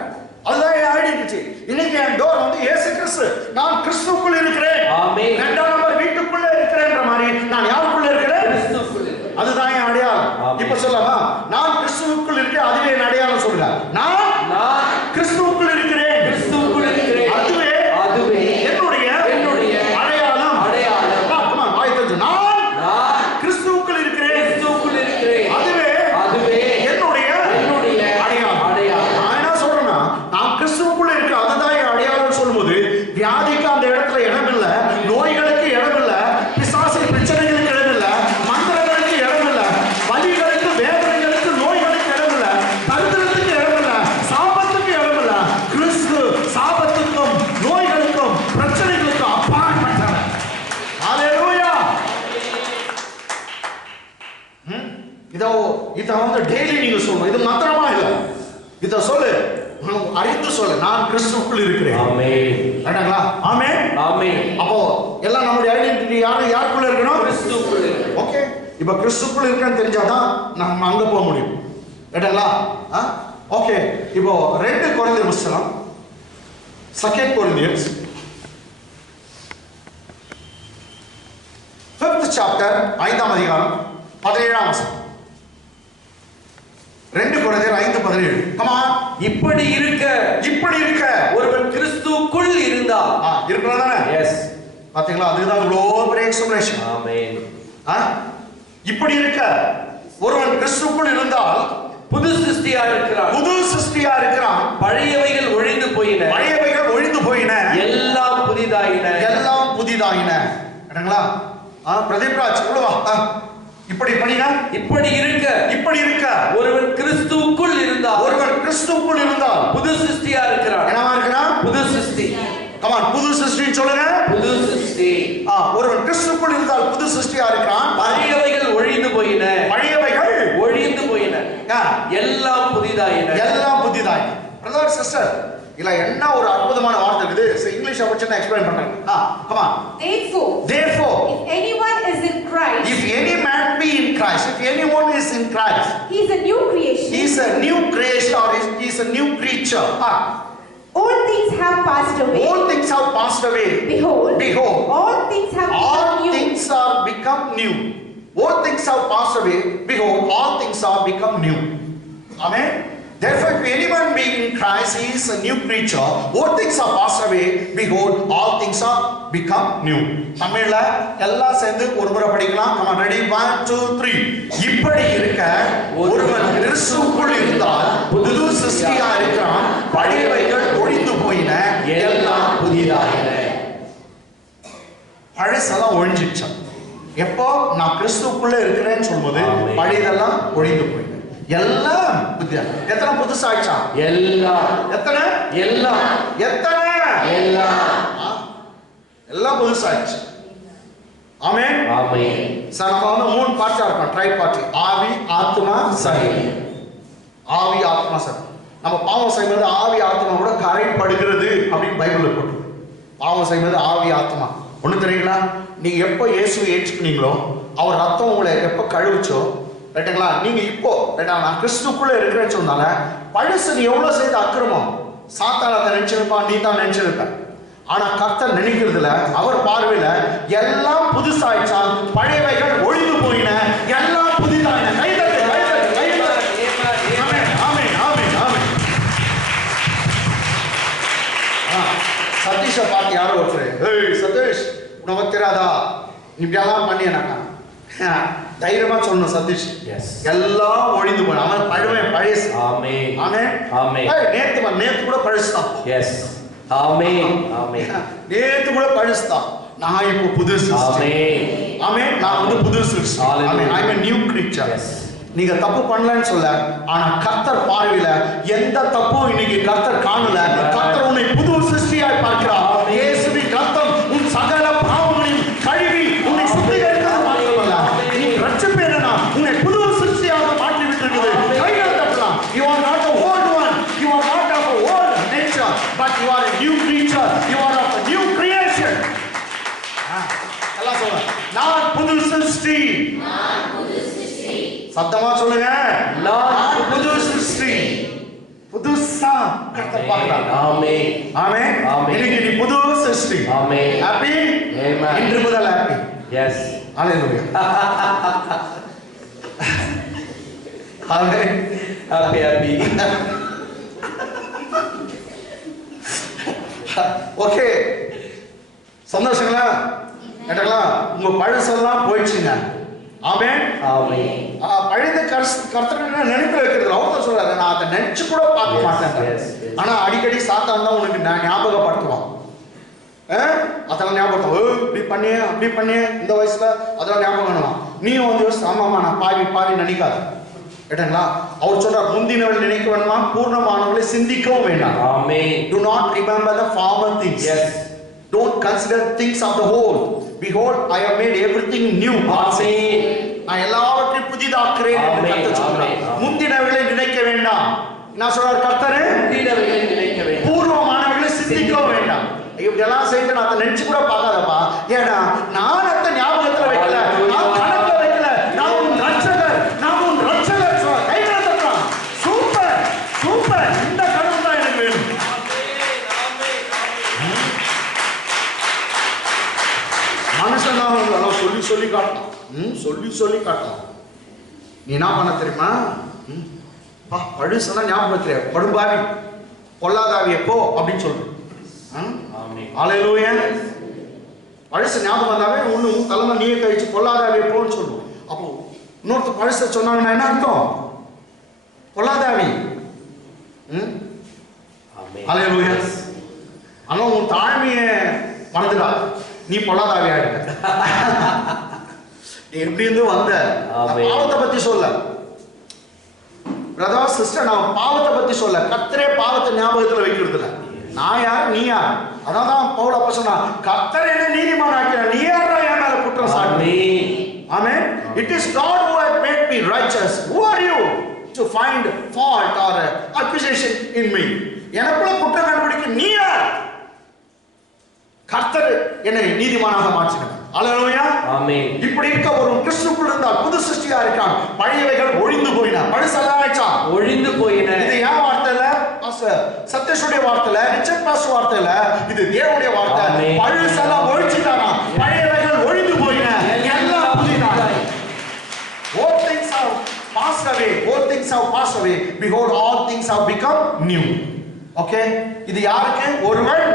அதுதான் என் ஐடென்டிட்டி. இன்னைக்கு என் டோர் வந்து இயேசு கிறிஸ்து. நான் கிறிஸ்துவுக்குள் இருக்கிறேன். ஆமென். 2ஆம் நம்பர் வீட்டுக்குள்ள இருக்கிறேன்ற மாதிரி நான் யாருக்குள்ள இருக்கிறேன்? கிறிஸ்துவுக்குள்ள. அதுதான் என் அடையாளம். இப்ப சொல்லவா, நான் கிறிஸ்துவுக்குள் இருக்கிறேன், அதுவே என் அடையாளம் சொல்லுங்க. நான் கிறிஸ்துவுக்குள் இருக்கிறேன். கிறிஸ்துவுக்குள் இருக்கிறேன். அதுவே என்னுடைய அடையாளம். அடையாளம். வாய் தெரிஞ்சு நான் கிறிஸ்துவுக்குள் இருக்கிறேன். கிறிஸ்துவுக்குள் இருக்கிறேன். அதுவே என்னுடைய அடையாளம். நான் என்ன சொல்றேன்னா, நான் கிறிஸ்துவுக்குள்ள இருக்க, அதுதான் என் அடையாளம் சொல்லும்போது வியாதிக்கு அந்த இடத்துல இடம் இல்லை, நோய்களுக்கு இடம் இல்லை, பிசாசின் பிரச்சனைகளுக்கு இடம் இத வந்து டெய்லி நீங்க சொல்லணும். இது மாத்திரமா இல்ல, இத சொல்லு, அறிந்து சொல்லு, நான் கிறிஸ்துவுக்குள் இருக்கிறேன். ஆமென். கேட்டீங்களா? ஆமென். ஆமென். அப்போ எல்லாம் நம்மளுடைய ஐடென்டிட்டி யாருக்குள்ள இருக்கணும்? கிறிஸ்துவுக்குள். ஓகே, இப்ப கிறிஸ்துவுக்குள் இருக்கேன்னு தெரிஞ்சாதான் நம்ம அங்க போக முடியும். கேட்டீங்களா? ஓகே, இப்போ 2 கொரிந்தியர் புத்தகம் 2 கொரிந்தியர்ஸ் 5th சாப்டர் 5ஆம் அதிகாரம் 17ஆம் வசனம். 2 கொரிந்தியர் 5:17. Come on. இப்படி இருக்க ஒருவன் கிறிஸ்துவுக்குள் இருந்தால் இருக்கிறதா? எஸ். பாத்தீங்களா? அதுதான் இவ்வளோ பெரிய எக்ஸ்பிளனேஷன். ஆமென். இப்படி இருக்க ஒருவன் கிறிஸ்துவுக்குள் இருந்தால் புது சிருஷ்டியா இருக்கிறான். பழையவைகள் ஒழிந்து போயின, எல்லாம் புதிதாயின. கேட்டீங்களா? பிரதீப் ராஜ் சொல்லுவா, இப்படி பண்ணினா, இப்படி இருக்க ஒருவன் கிறிஸ்துவுக்குள் இருந்தால் புது சிருஷ்டியா இருக்கிறான். என்னவா இருக்கிறான்? புது சிருஷ்டி. கமான், புது சிருஷ்டின்னு சொல்லுங்க. புது சிருஷ்டி. ஒருவன் கிறிஸ்துவுக்குள் இருந்தால் புது சிருஷ்டியா இருக்கிறான். பழையவைகள் ஒழிந்து போயின, எல்லாம் புதிதாயின. பிரதர் சிஸ்டர், இல்ல என்ன ஒரு அற்புதமான வார்த்தை இருக்குது. இங்கிலீஷ்ல வச்சு நான் எக்ஸ்பிளைன் பண்றேன். Come on. Therefore, if anyone is in Christ, if any man be in Christ, if anyone is in Christ, he is a new creation. He is a new creation, or he is a new creature. All things have passed away. Behold, all things have become new. All things have passed away. Behold, all things are become new. Amen. Therefore, if anyone be in Christ, he is a new creature. All things are passed away. Behold, all things are become new. தமிழ்ல எல்லாம் சேர்ந்து ஒரு முறை படிக்கலாம். Come on, ready? 1, 2, 3. இப்படி இருக்க ஒருவன் கிறிஸ்துவுக்குள் இருந்தால் புது சிருஷ்டியா இருக்கிறான். பழையவைகள் ஒழிந்து போயின, எல்லாம் புதிதாயின. பழசெல்லாம் ஒழிஞ்சிடுச்சு. எப்போ நான் கிறிஸ்துவுக்குள்ள இருக்கிறேன்னு சொல்லும்போது பழையதெல்லாம் ஒழிந்து போயின, எல்லாம் புதிய. எத்தனை புதுசாயிடுச்சா? எல்லாம் புதுசாயிடுச்சு. ஆமென். சார், நம்ம வந்து 3 பார்ட்டா இருக்கோம். ட்ரை பார்ட்டி, ஆவி, ஆத்மா, சரீரம். ஆவி, ஆத்மா, சரீரம். நம்ம பாவம் செய்யும்போது ஆவி ஆத்மா கூட கரைப்படுகிறது அப்படின்னு பைபிள்ல போட்டு. பாவம் செய்யும்போது ஆவி ஆத்மா ஒண்ணு தெரியுங்களா? நீங்க எப்போ இயேசுவை ஏற்றுக்கினீங்களோ, அவர் ரத்தம் உங்களை எப்போ கழுவுச்சோ, ரைட்டுங்களா? நீங்க இப்போ நான் கிறிஸ்துக்குள்ள இருக்கிறேன்னு சொன்னால பழசு நீ எவ்வளவு செய்த அக்கிரமம் சாத்தான் அதை நினைச்சிருப்பான், நீ தான் நினைச்சிருப்ப. ஆனா கர்த்தர் நினைக்கிறதுல, அவர் பார்வையில எல்லாம் புதுசாயிடுச்சான். பழையவைகள் ஒழிந்து போயின, எல்லாம் புதிதாயின. சதீஷை பார்த்து யாரோ ஒருத்தர், ஏய் சதீஷ், உனக்கு தெரியாதா இப்படியெல்லாம் பண்ணியனாக்கா? தைரியமா சொல்லணும் சதீஷ், எல்லாம் ஒழிந்து போன, அவன் பழையசு. நேத்து கூட பழசுதான். நேத்து கூட பழசுதான். நான் இப்போ புது சிருஷ்டி. ஆமென். நான் வந்து புது சிருஷ்டி. ஆமென். I am a new creature. நீங்க தப்பு பண்ணலன்னு சொல்ல, ஆனா கர்த்தர் பார்வையில எந்த தப்பும் இன்னைக்கு கர்த்தர் காணல. கர்த்தர் உன்னை புது சிருஷ்டியாய் பார்க்கிறார். இயேசுவின் ரத்தம் உன் சகல பாவங்களையும் கழுவி உன்னை சுத்திகரிக்கிறது மாத்திரமல்ல, நீ ரட்சிப்பு என்னன்னா உன்னை புது சிருஷ்டியாக மாற்றி விட்டிருக்குது. கைகளை தட்டலாம். You are not the old one. You are not of a old nature, but you are a new creature. You are of a new creation. எல்லாம் சொல்லுங்க, நான் புது சிருஷ்டி. சத்தமா சொல்லுங்க, நான் புது சிருஷ்டி. புதுசா கர்த்தர் பார்க்கிறார். ஆமென். ஆமென். இன்னைக்கு நீ புது சிருஷ்டி. ஆமென். ஹாப்பி? ஆமென். இன்று முதல் ஹாப்பி. எஸ். ஹalleluya. ஆமென். ஹாப்பி. ஓகே, சந்தோஷங்களா? கேட்டங்களா? உங்க பழசெல்லாம் போயிடுச்சுங்க. ஆமென். ஆமென். பழைய கர்த்தர் நினைப்பு வைக்கிறது. அவர் சொல்றாரு, நான் அதை நினைச்சு கூட பார்க்க மாட்டேன். ஆனா அடிக்கடி சாத்தான் தான் உனக்கு ஞாபகப்படுத்துவான். அதெல்லாம் ஞாபகம், இப்படி பண்ணியே அப்படி பண்ணியே இந்த வயசுல அதெல்லாம் ஞாபகம் பண்ணுவான். நீயும் வந்து ஆமாமா நான் பாவி நினைக்காது. கேட்டங்களா? அவர் சொல்றார், முந்தினவள் நினைக்க வேணுமா, பூர்ணமானவர்களை சிந்திக்கவும் வேண்டாம். ஆமென். Do not remember the former things. Yes. Don't consider things of the old. Behold, I have made everything new. நான் எல்லாவற்றையும் புதிதாக்குறேன். நினைச்சு கூட பார்க்காதப்பா. ஏன்னா நான் அந்த ஞாபகத்துல வைக்கல, நான் கணக்குல வைக்கல. நான் உன் ரட்சகர், நான் உன் ரட்சகர். கையில தட்டுறான். சூப்பர் சூப்பர், இந்த கடவுள் தான் எனக்கு வேணும். மனுஷன் தான் சொல்லி சொல்லி காட்டலாம், சொல்லி சொல்லி காட்டலாம். நீ என்ன பண்ண தெரியுமா? பழுசெல்லாம் ஞாபகத்துல படும்பாவி பொல்லாதாவிய போ அப்படின்னு சொல்றேன். ஹல்லேலூயா. பழுச ஞாபகம் வந்தாவே ஒண்ணு தலைமை நீயே கழிச்சு பொல்லாதாவிய போன்னு சொல்லுவோம். அப்போ இன்னொருத்தர் பழுச சொன்னாங்கன்னா என்ன அர்த்தம்? பொல்லாதாவி. ஹல்லேலூயா. ஆனா உன் தாழ்மையை மறந்துடா, நீ பொல்லாதாவி ஆயிடுவ. எப்படி இருந்து வந்த பாவத்தை பத்தி சொல்ல பிரதர் சிஸ்டர், நான் பாவத்தை பத்தி சொல்ல. கர்த்தரே பாவத்தை ஞாபகத்துல வைக்கிறது இல்ல. நான் யார் நீ யார்? அதான் பவுல் அப்ப சொன்னா, கர்த்தர் என்ன நீதிமான் ஆக்கினார், நீ யாரா என் மேல குற்றம் சாட்டி? ஆமென். It is God who has made me righteous. Who are you to find fault or accusation in me? எனக்குள்ள குற்றம் கண்டுபிடிக்க நீ யார்? கர்த்தர் என்னை நீதிமானாக மாற்றினார். ஹல்லேலூயா. ஆமென். இப்படி இருக்க ஒரு கிறிஸ்துக்குள் இருந்தால் புது சிருஷ்டியா இருக்கான். பழையவைகள் ஒழிந்து போயின, பழசெல்லாம் ஆயிச்சா ஒழிந்து போயின. இது ஏன் வார்த்தை இல்ல? சத்யேஷுடைய வார்த்தை இல்ல, ரிச்சர்ட் பாஸ் வார்த்தை இல்ல, இது தேவனுடைய வார்த்தை. பழசெல்லாம் ஒழிச்சிட்டானா, பழையவைகள் ஒழிந்து போயின, எல்லாம் புதிதாய். All things have passed away, all things have passed away, behold all things have become new. Okay, இது யாருக்கு? ஒருவன்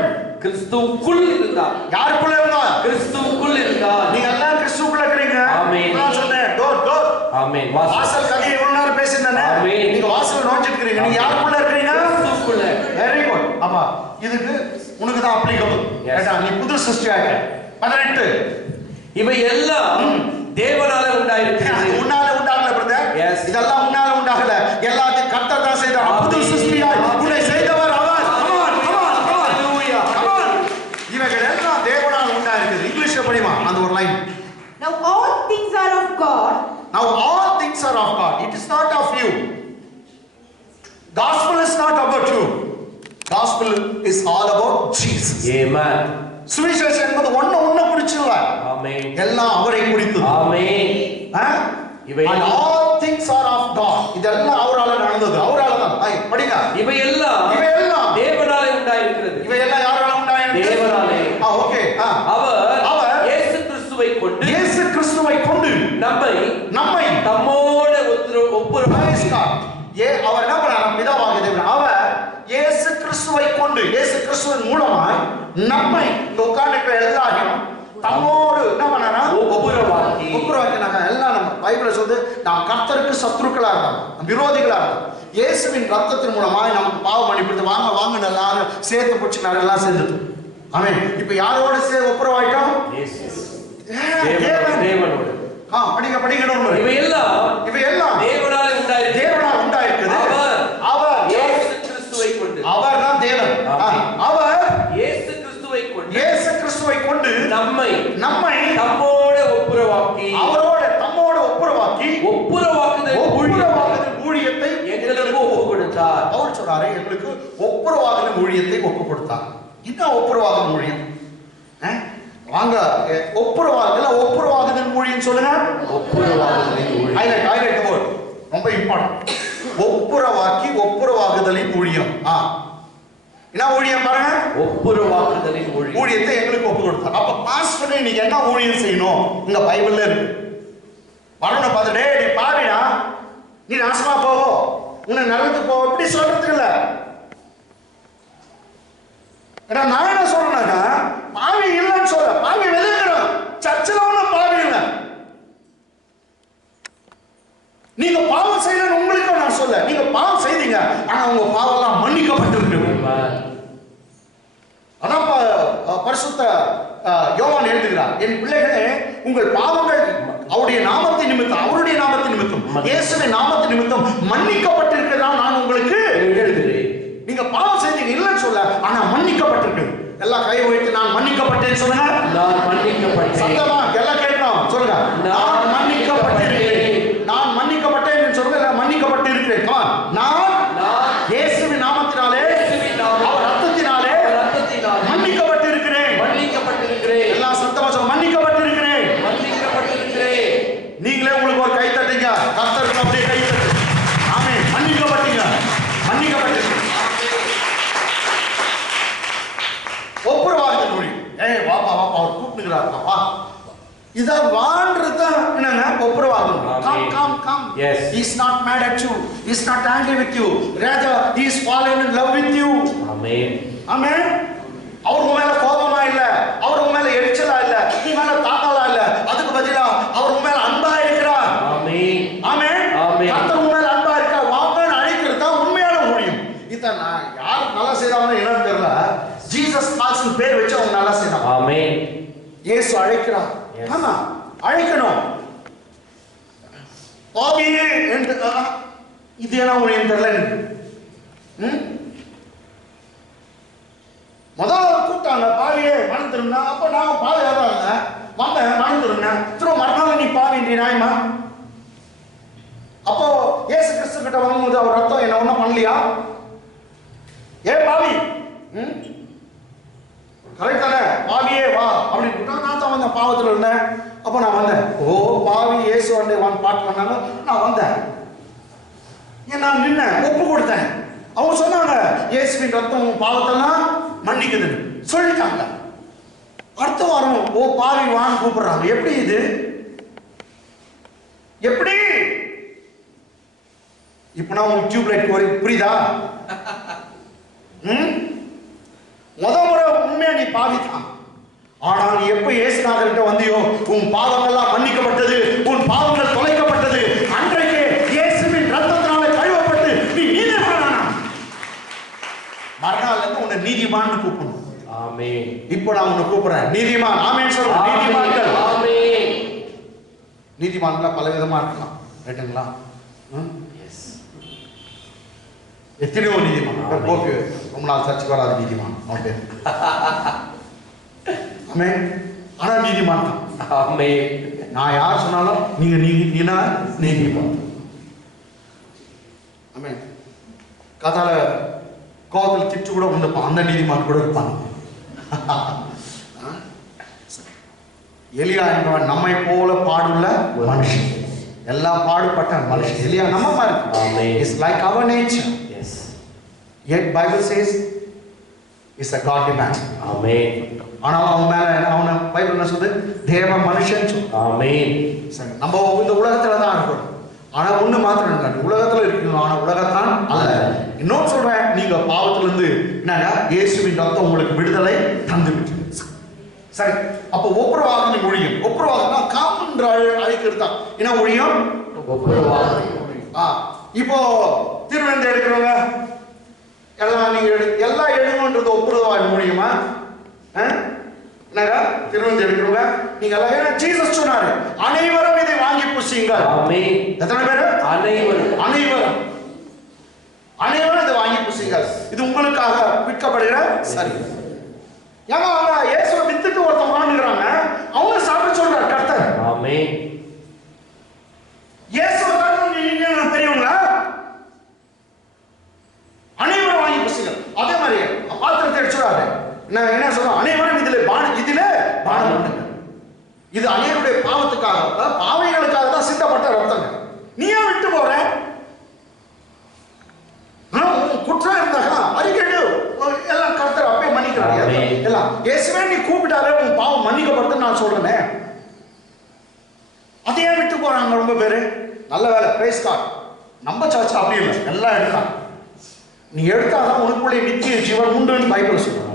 கிறிஸ்துவுக்குள் இருந்தார். யாருக்குள்ள இருந்தார்? கிறிஸ்துவுக்குள் இருந்தார். நீங்க எல்லாம் கிறிஸ்துவுக்குள்ள இருக்கீங்க. ஆமென். நான் சொன்னேன் டோர் டோர். ஆமென். வாசல் கதவை இவ்வளவு நேரம் பேசினேனே. ஆமென். நீங்க வாசல்ல நோஞ்சிட்டு இருக்கீங்க. நீங்க யாருக்குள்ள இருக்கீங்க? கிறிஸ்துவுக்குள்ள. Very good. அப்பா இதுக்கு உனக்கு தான் அப்ளிகபிள். ஏடா நீ புது சிருஷ்டியா இருக்க. 18 இவை எல்லாம் தேவனால உண்டாயிருக்கிறது. உன்னால உண்டாகல பிரதர். எஸ். இதெல்லாம் உன்னால உண்டாகல. எல்லாத்தையும் கர்த்தர் தான் செய்தார். புது சிருஷ்டியாய் உன்னை செய்தவர் அவர். அந்த ஒரு line. Now all things are of God. Now all things are of God. It is not of you. Gospel is not about you. Gospel is all about Jesus. Amen. சுவிசேஷம் என்பது ஒண்ணு குறிச்சல்ல. ஆமென். எல்லாம் அவரை குறித்து. ஆமென். இவை all things are of God. இதெல்லாம் அவரால நடந்தது, அவரால தான். படிங்க. இவை எல்லாம் தேவனாலே உண்டாயிருக்கிறது. இவை எல்லாம் யாரால உண்டாயிருக்கிறது? தேவனாலே. ஓகே. அவர் இயேசு கிறிஸ்துவை கொண்டு நம்மை தம்மோடு ஒப்புரவாக்கினார். அவர் என்ன பண்ணார்? பிதாவாகிய தேவன் அவர் இயேசு கிறிஸ்துவை கொண்டு, இயேசு கிறிஸ்துவின் மூலமாய் நம்மை இந்த உட்கார்ந்திருக்கிற எல்லாரையும் தம்மோடு என்ன பண்ணாரா? ஒப்புரவாக்கினாங்க. எல்லாம் நம்ம பைபிள்ல சொல்லுது, நாம் கர்த்தருக்கு சத்துருக்களா இருந்தோம், விரோதிகளா இருந்தோம். இயேசுவின் ரத்தத்தின் மூலமாய் நமக்கு பாவ மன்னிப்பு வாங்க வாங்க எல்லாரும் சேர்த்து பிடிச்சினார், எல்லாம் சேர்ந்தது. ஆமென். இப்போ யாரோட ஒப்புரவாயிட்டோம்? தேவனோடு. படிங்க இவை எல்லாம் தேவனாலே உண்டாயிருக்கிறது. அவர் இயேசு கிறிஸ்துவை கொண்டு, அவர் தான் தேவன். அவர் இயேசு கிறிஸ்துவை கொண்டு நம்மை தம்மோடு ஒப்புரவாக்கி, தம்மோடு ஒப்புரவாக்கி ஒப்புரவாக்குதல் ஊழியத்தை எங்களுக்கு ஒப்புக் கொடுத்தார். அவர் சொல்றாரு, எங்களுக்கு ஒப்புரவாக்குதல் ஊழியத்தை ஒப்புக் கொடுத்தார். என்ன ஒப்புரவாக்குதல் ஊழியம்? வாங்க ஒப்புரவாகுதல் ஊழியம் சொல்லுங்க. ஒப்புரவாகுதலின் ஊழியம். ஹைலைட் வேர்ட், ரொம்ப இம்பார்ட்டன்ட். ஒப்புரவாகுதலின் ஊழியம். என்ன ஊழியம் பாருங்க? ஒப்புரவாகுதலின் ஊழியம். ஊழியத்தை எங்களுக்கு ஒப்பு கொடுத்தார். அப்ப பாஸ்டர் நீங்க என்ன ஊழியம் செய்யணும்? இங்க பைபிள்ல இருக்கு. வரணும் பார்த்துட்டே நீ பாவினா நீ நாசமா போவோ, உன்னை நரகத்துக்கு போவோ, இப்படி சொல்றதுக்கு இல்ல. நான் என்ன சொல்றேன்னாக்கா, பாவி இல்லைன்னு சொல்ல, பாவி வெளியேறோம். சர்ச்சில் ஒன்றும் பாவி இல்லை. நீங்க பாவம் செய்யணும் உங்களுக்கு நான் சொல்ல, நீங்க பாவம் செய்தீங்க, ஆனா உங்க பாவம் எல்லாம் மன்னிக்கப்பட்டிருக்கு. அதான் பரிசுத்த யோவான் எழுதுகிறார், என் பிள்ளைகளே உங்கள் பாவங்கள் அவருடைய நாமத்தின் நிமித்தம் இயேசுவின் நாமத்தின் நிமித்தம் மன்னிக்கப்பட்டிருக்கிறதா நான் உங்களுக்கு எழுதுகிறேன். நீங்க பாவம் செஞ்சீங்க இல்லைன்னு சொல்ல, ஆனா மன்னிக்கப்பட்டிருக்கு. எல்லாம் கை வைத்து நான் மன்னிக்கப்பட்டேன்னு சொல்லுங்க. நான் மன்னிக்கப்பட்டேன். சத்தமா எல்லாம் கேட்கணும் சொல்லுங்க. நான் மன்னிக்கப்பட்டிருக்கிறேன். நான் மன்னிக்கப்பட்டேன் சொல்லுங்க. மன்னிக்கப்பட்டிருக்கிறேன். நான் இயேசுவின் நாமத்தினாலே, அவர் ரத்தத்தினாலே மன்னிக்கப்பட்டிருக்கிறேன். நீங்களே உங்களுக்கு ஒரு கை தட்டுங்க. கர்த்தருக்கு அப்படியே கை தட்டு. ஆமென். மன்னிக்கப்பட்டீங்க. மன்னிக்கப்பட்டீங்க. ஒப்புரவாகுதல் மொழி. வாப்பா வாப்பா அவர் கூப்பிடுகிறார். வா. இத வான்றதுதான் என்னங்க ஒப்புரவாகுதல். Come come come. Yes. He is not mad at you. He is not angry with you. Rather he is fallen in love with you. Amen. ஆமென். அவர் உங்க மேல கோபமா இல்ல, அவர் உங்க மேல எரிச்சலா இல்ல, நீ மேல தாத்தாளா இல்ல, அதுக்கு பதிலா அவர் உங்க மேல அன்பா இருக்கிறார். Amen. ஆமென். ஆமென். கர்த்தர் உங்க மேல அன்பா இருக்கா. வாங்கன்னு அழைக்கிறது தான் உண்மையான ஊழியம். இத நான் யார் நல்லா செய்றாங்கன்னு என்னன்னு தெரியல. ஜீசஸ் கால்ஸ் பேர் வச்சு அவங்க நல்லா செய்றாங்க. Amen. இயேசு அழைக்கிறார். Yes. ஆமா, அழைக்கணும். பாவியே என்று இது என்ன ஊழியம் தெரியல எனக்கு. முதல்ல கூப்பிட்டாங்க பாவியே மனம் திரும்பினா. அப்ப நான் பாவியா தான் இருந்தேன். வந்தேன் மனம் திரும்பினேன். திரும்ப மறுநாள் நீ பாவின்றி நியாயமா? அப்போ இயேசு கிறிஸ்து கிட்ட வரும்போது அவர் ரத்தம் என்ன ஒண்ணும் பண்ணலையா? பாவி கரெக்ட் தானே? பாவியே வா அப்படின்னு கூப்பிட்டா நான் தான் வந்தேன், பாவத்தில் இருந்தேன். அப்போ நான் வந்தேன். ஓ பாவி இயேசு வந்து பாட்டு பண்ணாங்க. நான் வந்தேன், நான் நின்னேன், ஒப்பு கொடுத்தேன். அவங்க சொன்னாங்க இயேசுவின் ரத்தம் பாவத்தெல்லாம் மன்னிக்குதுன்னு சொல்லிட்டாங்க. அடுத்த வாரம் ஓ பாவி வான்னு கூப்பிடுறாங்க. எப்படி இது? எப்படி? இப்ப நான் உங்களுக்கு டியூப்லைட் புரியுதா? முறை உண்மையா நீ பாவித்தான். ஆனா நீ எப்ப இயேசுநாதர்கிட்ட வந்தியோ உன் பாவங்கள்லாம் மன்னிக்கப்பட்டது, உன் பாவங்கள் தொலைக்கப்பட்டது. அன்றைக்கே இயேசுவின் ரத்தத்தினால கழுவப்பட்டு நீ நீதிமானான. மறுநாள்ல இருந்து உன்னை நீதிமான்னு கூப்பிடணும். ஆமென். இப்போ நான் உன்னை கூப்பிடுறேன் நீதிமான். ஆமென் சொல்லுங்க. நீதிமான்கள். ஆமென். நீதிமான்கள் பல விதமா இருக்கலாம். ரைட்டுங்களா? எஸ். எத்தனையோ நீதிமான். போக்கு ரொம்ப நாள் சர்ச்சுக்கு வராத நீதிமான். ஓகே. ஆமென். ஆனா நீதிமான் தான். ஆமென். நான் யார் சொன்னாலும் நீங்க நீதிமான். ஆமென். கதால கோவத்தில் திட்டு கூட வந்துப்பான். அந்த நீதிமான் கூட இருப்பான். எலியா என்பவன் நம்மை போல பாடுள்ள மனுஷன். எல்லா பாடுபட்ட மனுஷன். எலியா நம்ம மாதிரி. It's like our nature. Yes. Yet Bible says is a godly man. Amen. ஆனா அவன் மேல அவன பைபிள் என்ன சொல்லுது? தேவ மனுஷன் சொல்லு. Amen. சரி, நம்ம இந்த உலகத்துல தான் இருக்கோம். ஆனா ஒண்ணு மாத்திரம் இருக்காது, உலகத்துல இருக்கணும். ஆனா உலகத்தான் அல்ல. இன்னொன்னு சொல்றேன், நீங்க பாவத்துல இருந்து என்னன்னா இயேசுவின் ரத்தம் உங்களுக்கு விடுதலை தந்து விட்டது. சரி, அப்ப ஒப்புரவாகுதல் ஊழியம். ஒப்புரவாகுதல்னா காமன்ற அழைக்கிறது தான். என்ன ஊழியம்? ஒப்புரவாகுதல். இப்போ திருவிழந்து எடுக்கிறவங்க எல்லாம் நீங்க எல்லாம் எடுங்கன்றது ஒப்புரவாகுதல் ஊழியமா? என்னங்க திருவிழந்து எடுக்கிறவங்க நீங்க எல்லாம், ஏன்னா ஜீசஸ் சொன்னாரு அனைவரும் இதை வாங்கி புசியுங்கள். ஆமென். எத்தனை பேரு? அனைவரும். அனைவரும் அனைவரும் இதை வாங்கி புசியுங்கள். இது உங்களுக்காக விற்கப்படுகிற சரி. ஏமா அவங்க இயேசுவை வித்துட்டு ஒருத்தன் வாங்குறாங்க, அவங்க சாப்பிட சொல்றாரு கர்த்தர். ஆமென். இயேசுவை நீங்க பெரியவங்களா? அனைவரும் வாங்கி புசியுங்கள். அதே மாதிரி பாத்திரத்தை எடுத்துறாரு. என்ன சொல்றோம்? அனைவரும் இதிலே பானம் பண்ணுங்க. இது அனைவருடைய பாவத்துக்காக, பாவைகளுக்காக தான் சிந்தப்பட்ட ரத்தம். நீ ஏன் விட்டு போற? குற்றம் இருந்தாக்கா அறிக்கைடு எல்லாம் கர்த்தர் அப்பே மன்னிக்கிறாரு. எல்லாம் இயேசுவே நீ கூப்பிட்டாலே உன் பாவம் மன்னிக்கப்படுதுன்னு நான் சொல்றேனே. அதையே விட்டு போறாங்க ரொம்ப பேரு. நல்ல வேலை, பிரைஸ் கார்டு. நம்ம சர்ச் அப்படி இல்லை, எல்லாம் எடுத்தான். நீ எடுத்தாதான் உனக்குள்ளே நித்திய ஜீவன் உண்டுன்னு பைபிள் சொல்லுவாங்க.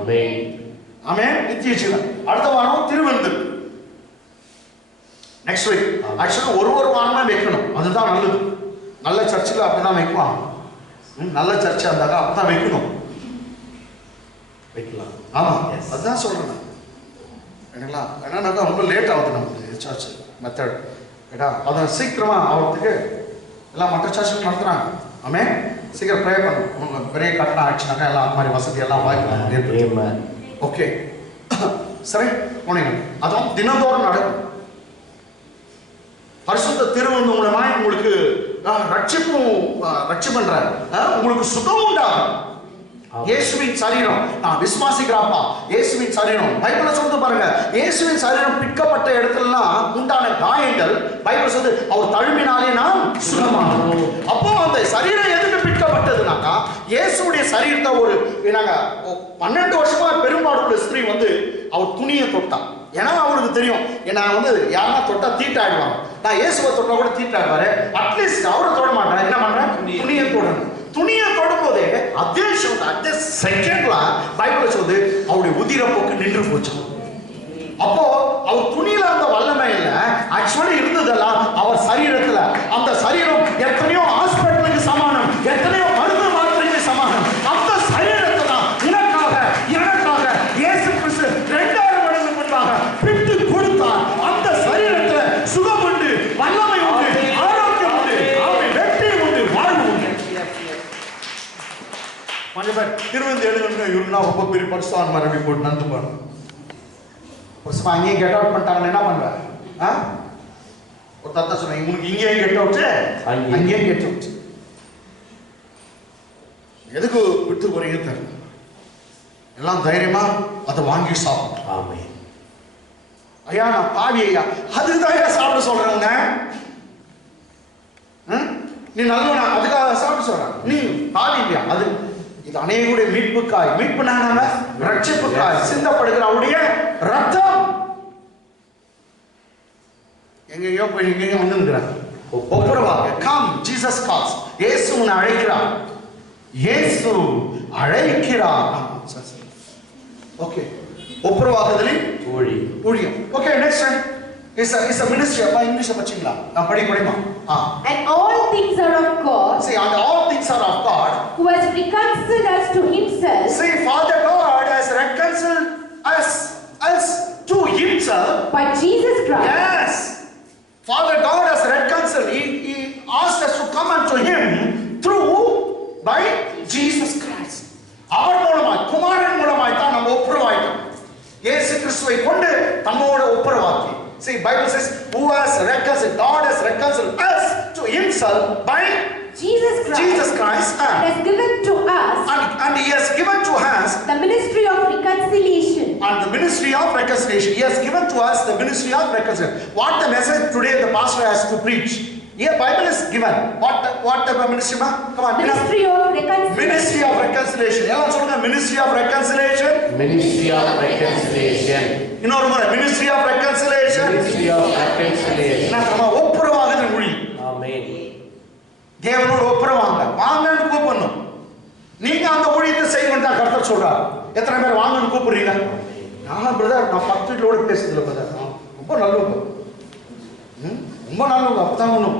ஆமென். நித்திய ஜீவன். அடுத்த வாரம் திருவிருந்து. Next week. ஆக்சுவலா ஒரு வாரமா வைக்கணும், அதுதான் நல்லது. நல்ல சர்ச்சில் அப்படிதான் வைக்குவாங்க. நல்ல சர்ச்சா இருந்தாக்கா அப்பதான் வைக்கணும். வைக்கலாம். ஆமா, அதுதான் சொல்றேன். ஏன்னா ரொம்ப லேட் ஆகுது நமக்கு சர்ச் மெத்தட். ஏடா அதை சீக்கிரமா ஆகிறதுக்கு எல்லாம் மற்ற சர்ச்சுக்கு நடத்துறாங்க. ஆமே, சீக்கிரம் ப்ரே பண்ணுங்க. பெரிய கட்டணம் ஆச்சுனாக்கா எல்லாம் அந்த மாதிரி வசதி எல்லாம் வாய்ப்பு. ஓகே, சரி போனீங்க. அதுவும் தினந்தோறும் நடக்கும். பரிசுத்த திருவிருந்து மூலமா உங்களுக்கு ரட்சிப்பும் ரட்சிப்புன்ற உங்களுக்கு சுகம் உண்டாகும். இயேசுவின் சரீரம் நான் விசுவாசிக்கிறப்பா இயேசுவின் சரீரம் பைபிள்ல சொல்லுது பாருங்க இயேசுவின் சரீரம் பிற்கப்பட்ட இடத்துலலாம் உண்டான காயங்கள் பைபிள் சொல்லுது அவர் தழும்பினாலே நான் சுகமானோம். அப்போ அந்த சரீரம் எதுக்கு பிற்கப்பட்டதுனாக்கா இயேசுடைய சரீரத்தை ஒரு நாங்க 12 வருஷமா பெரும்பாடுள்ள ஸ்திரீ வந்து அவர் துணியை தொட்டான். ஏன்னா அவருக்கு தெரியும் நான் வந்து யாரா தொட்டா தீட்டாயிடுவாங்க, நான் இயேசுவை தொட்டா கூட தீட்டாயிடுவாரு, அட்லீஸ்ட் அவரை தொட மாட்டேன், என்ன பண்றேன் துணியை தொடணும். துணியை தொடும் போதே அதே செகண்ட்ல பைபிள் சொல்லுது அவருடைய உதிரப்போக்கு நின்று போச்சு. அப்போ அவர் துணியில அந்த வல்லமை இல்ல, ஆக்சுவலி இருந்ததெல்லாம் அவர் சரீரத்துல. அந்த சரீரம் எத்தனையோ ஹாஸ்பிட்டலுக்கு சமானம், எத்தனையோ மருந்து மாத்திரைக்கு சமானம். அந்த சரீரத்தை தான் உனக்காக எனக்காக இயேசு கிறிஸ்து 2000 வருடம் முன்பாக பிட்டு கொடுத்தார். அந்த சரீரத்துல சுகம் உண்டு, வல்லமை உண்டு, ஆரோக்கியம் உண்டு, அவன் வெற்றி உண்டு, வாழ்வு உண்டு. கொஞ்சம் பேர் திருவந்து எழுதுங்க இவருனா ரொம்ப பெரிய பரிசுவான் மரபி போட்டு நந்து பாருங்க. ஒரு அங்கேயும் கெட் அவுட் பண்ணிட்டாங்கன்னு என்ன பண்ணுவேன்? ஒரு தாத்தா சொன்னாங்க உங்களுக்கு இங்கேயும் கெட் அவுட் அங்கேயும் கெட் அவுட். எதுக்கு விட்டு போறீங்க தெரியல, எல்லாம் தைரியமா அதை வாங்கி சாப்பிடும். ஆமென். ஐயா நான் பாவி ஐயா, அதுதான் சாப்பிட சொல்றேங்க. நீ நல்லவனா அதுக்காக சாப்பிட சொல்றேன், நீ பாவி இல்லையா? அது இது அநேகருடைய மீட்புக்காய், மீட்புனான ரட்சிப்புக்காய் சிந்தப்படுகிற அவருடைய ரத்தம். எங்கேயோ போய் எங்கேயோ வந்துருக்கிறார். ஒப்புரவாக கம் ஜீசஸ் கால்ஸ், இயேசு உன்னை அழைக்கிறார், இயேசு அழைக்கிறார். ஓகே ஒப்புரவாகுதலின் ஊழியம். Okay next is a ministry. அப்பா இங்கிலீஷ் பச்சீங்களா? நான் படிமா. And all things are of God. See, and all things are of God who has reconciled us to himself. See, Father God has reconciled us to himself By Jesus Christ. Yes, Father God has reconciled. He asked us to come unto him through by Jesus Christ. அவர் மூலமாய் குமாரன் மூலமாய் தான் நம்ம ஒப்புரவாயிட்டோம். இயேசு கிறிஸ்துவை கொண்டு நம்மோட ஒப்புரவாக்கி. See, Bible says, who has reconciled? God has reconciled us to himself by Jesus Christ. And has given to us and he has given to us the ministry of reconciliation. And the ministry of reconciliation. He has given to us the ministry of reconciliation. What the message today the pastor has to preach? Here Bible is given. What type of ministry ma? Come on. Ministry of reconciliation. Ministry of reconciliation. Ella solunga ministry of reconciliation. Ministry of reconciliation. இன்னொரு முறை ministry of reconciliation. Ministry of reconciliation. நம்ம ஒப்புரவாகுதல் மொழி. ஆமென். தேவனோடு ஒப்புரவாங்க, வாங்கன்னு கூப்பிடணும். நீங்க அந்த ஊழியத்தை செய்யணும் தான் கர்த்தர் சொல்றார். எத்தனை பேர் வாங்கன்னு கூப்பிடுறீங்க? நான் பிரதர் நான் 10 வீட்லோட பேசுறதுல பிரதர் ரொம்ப நல்லவங்க, ரொம்ப நல்லவங்க, அப்பதான் ஒண்ணும்.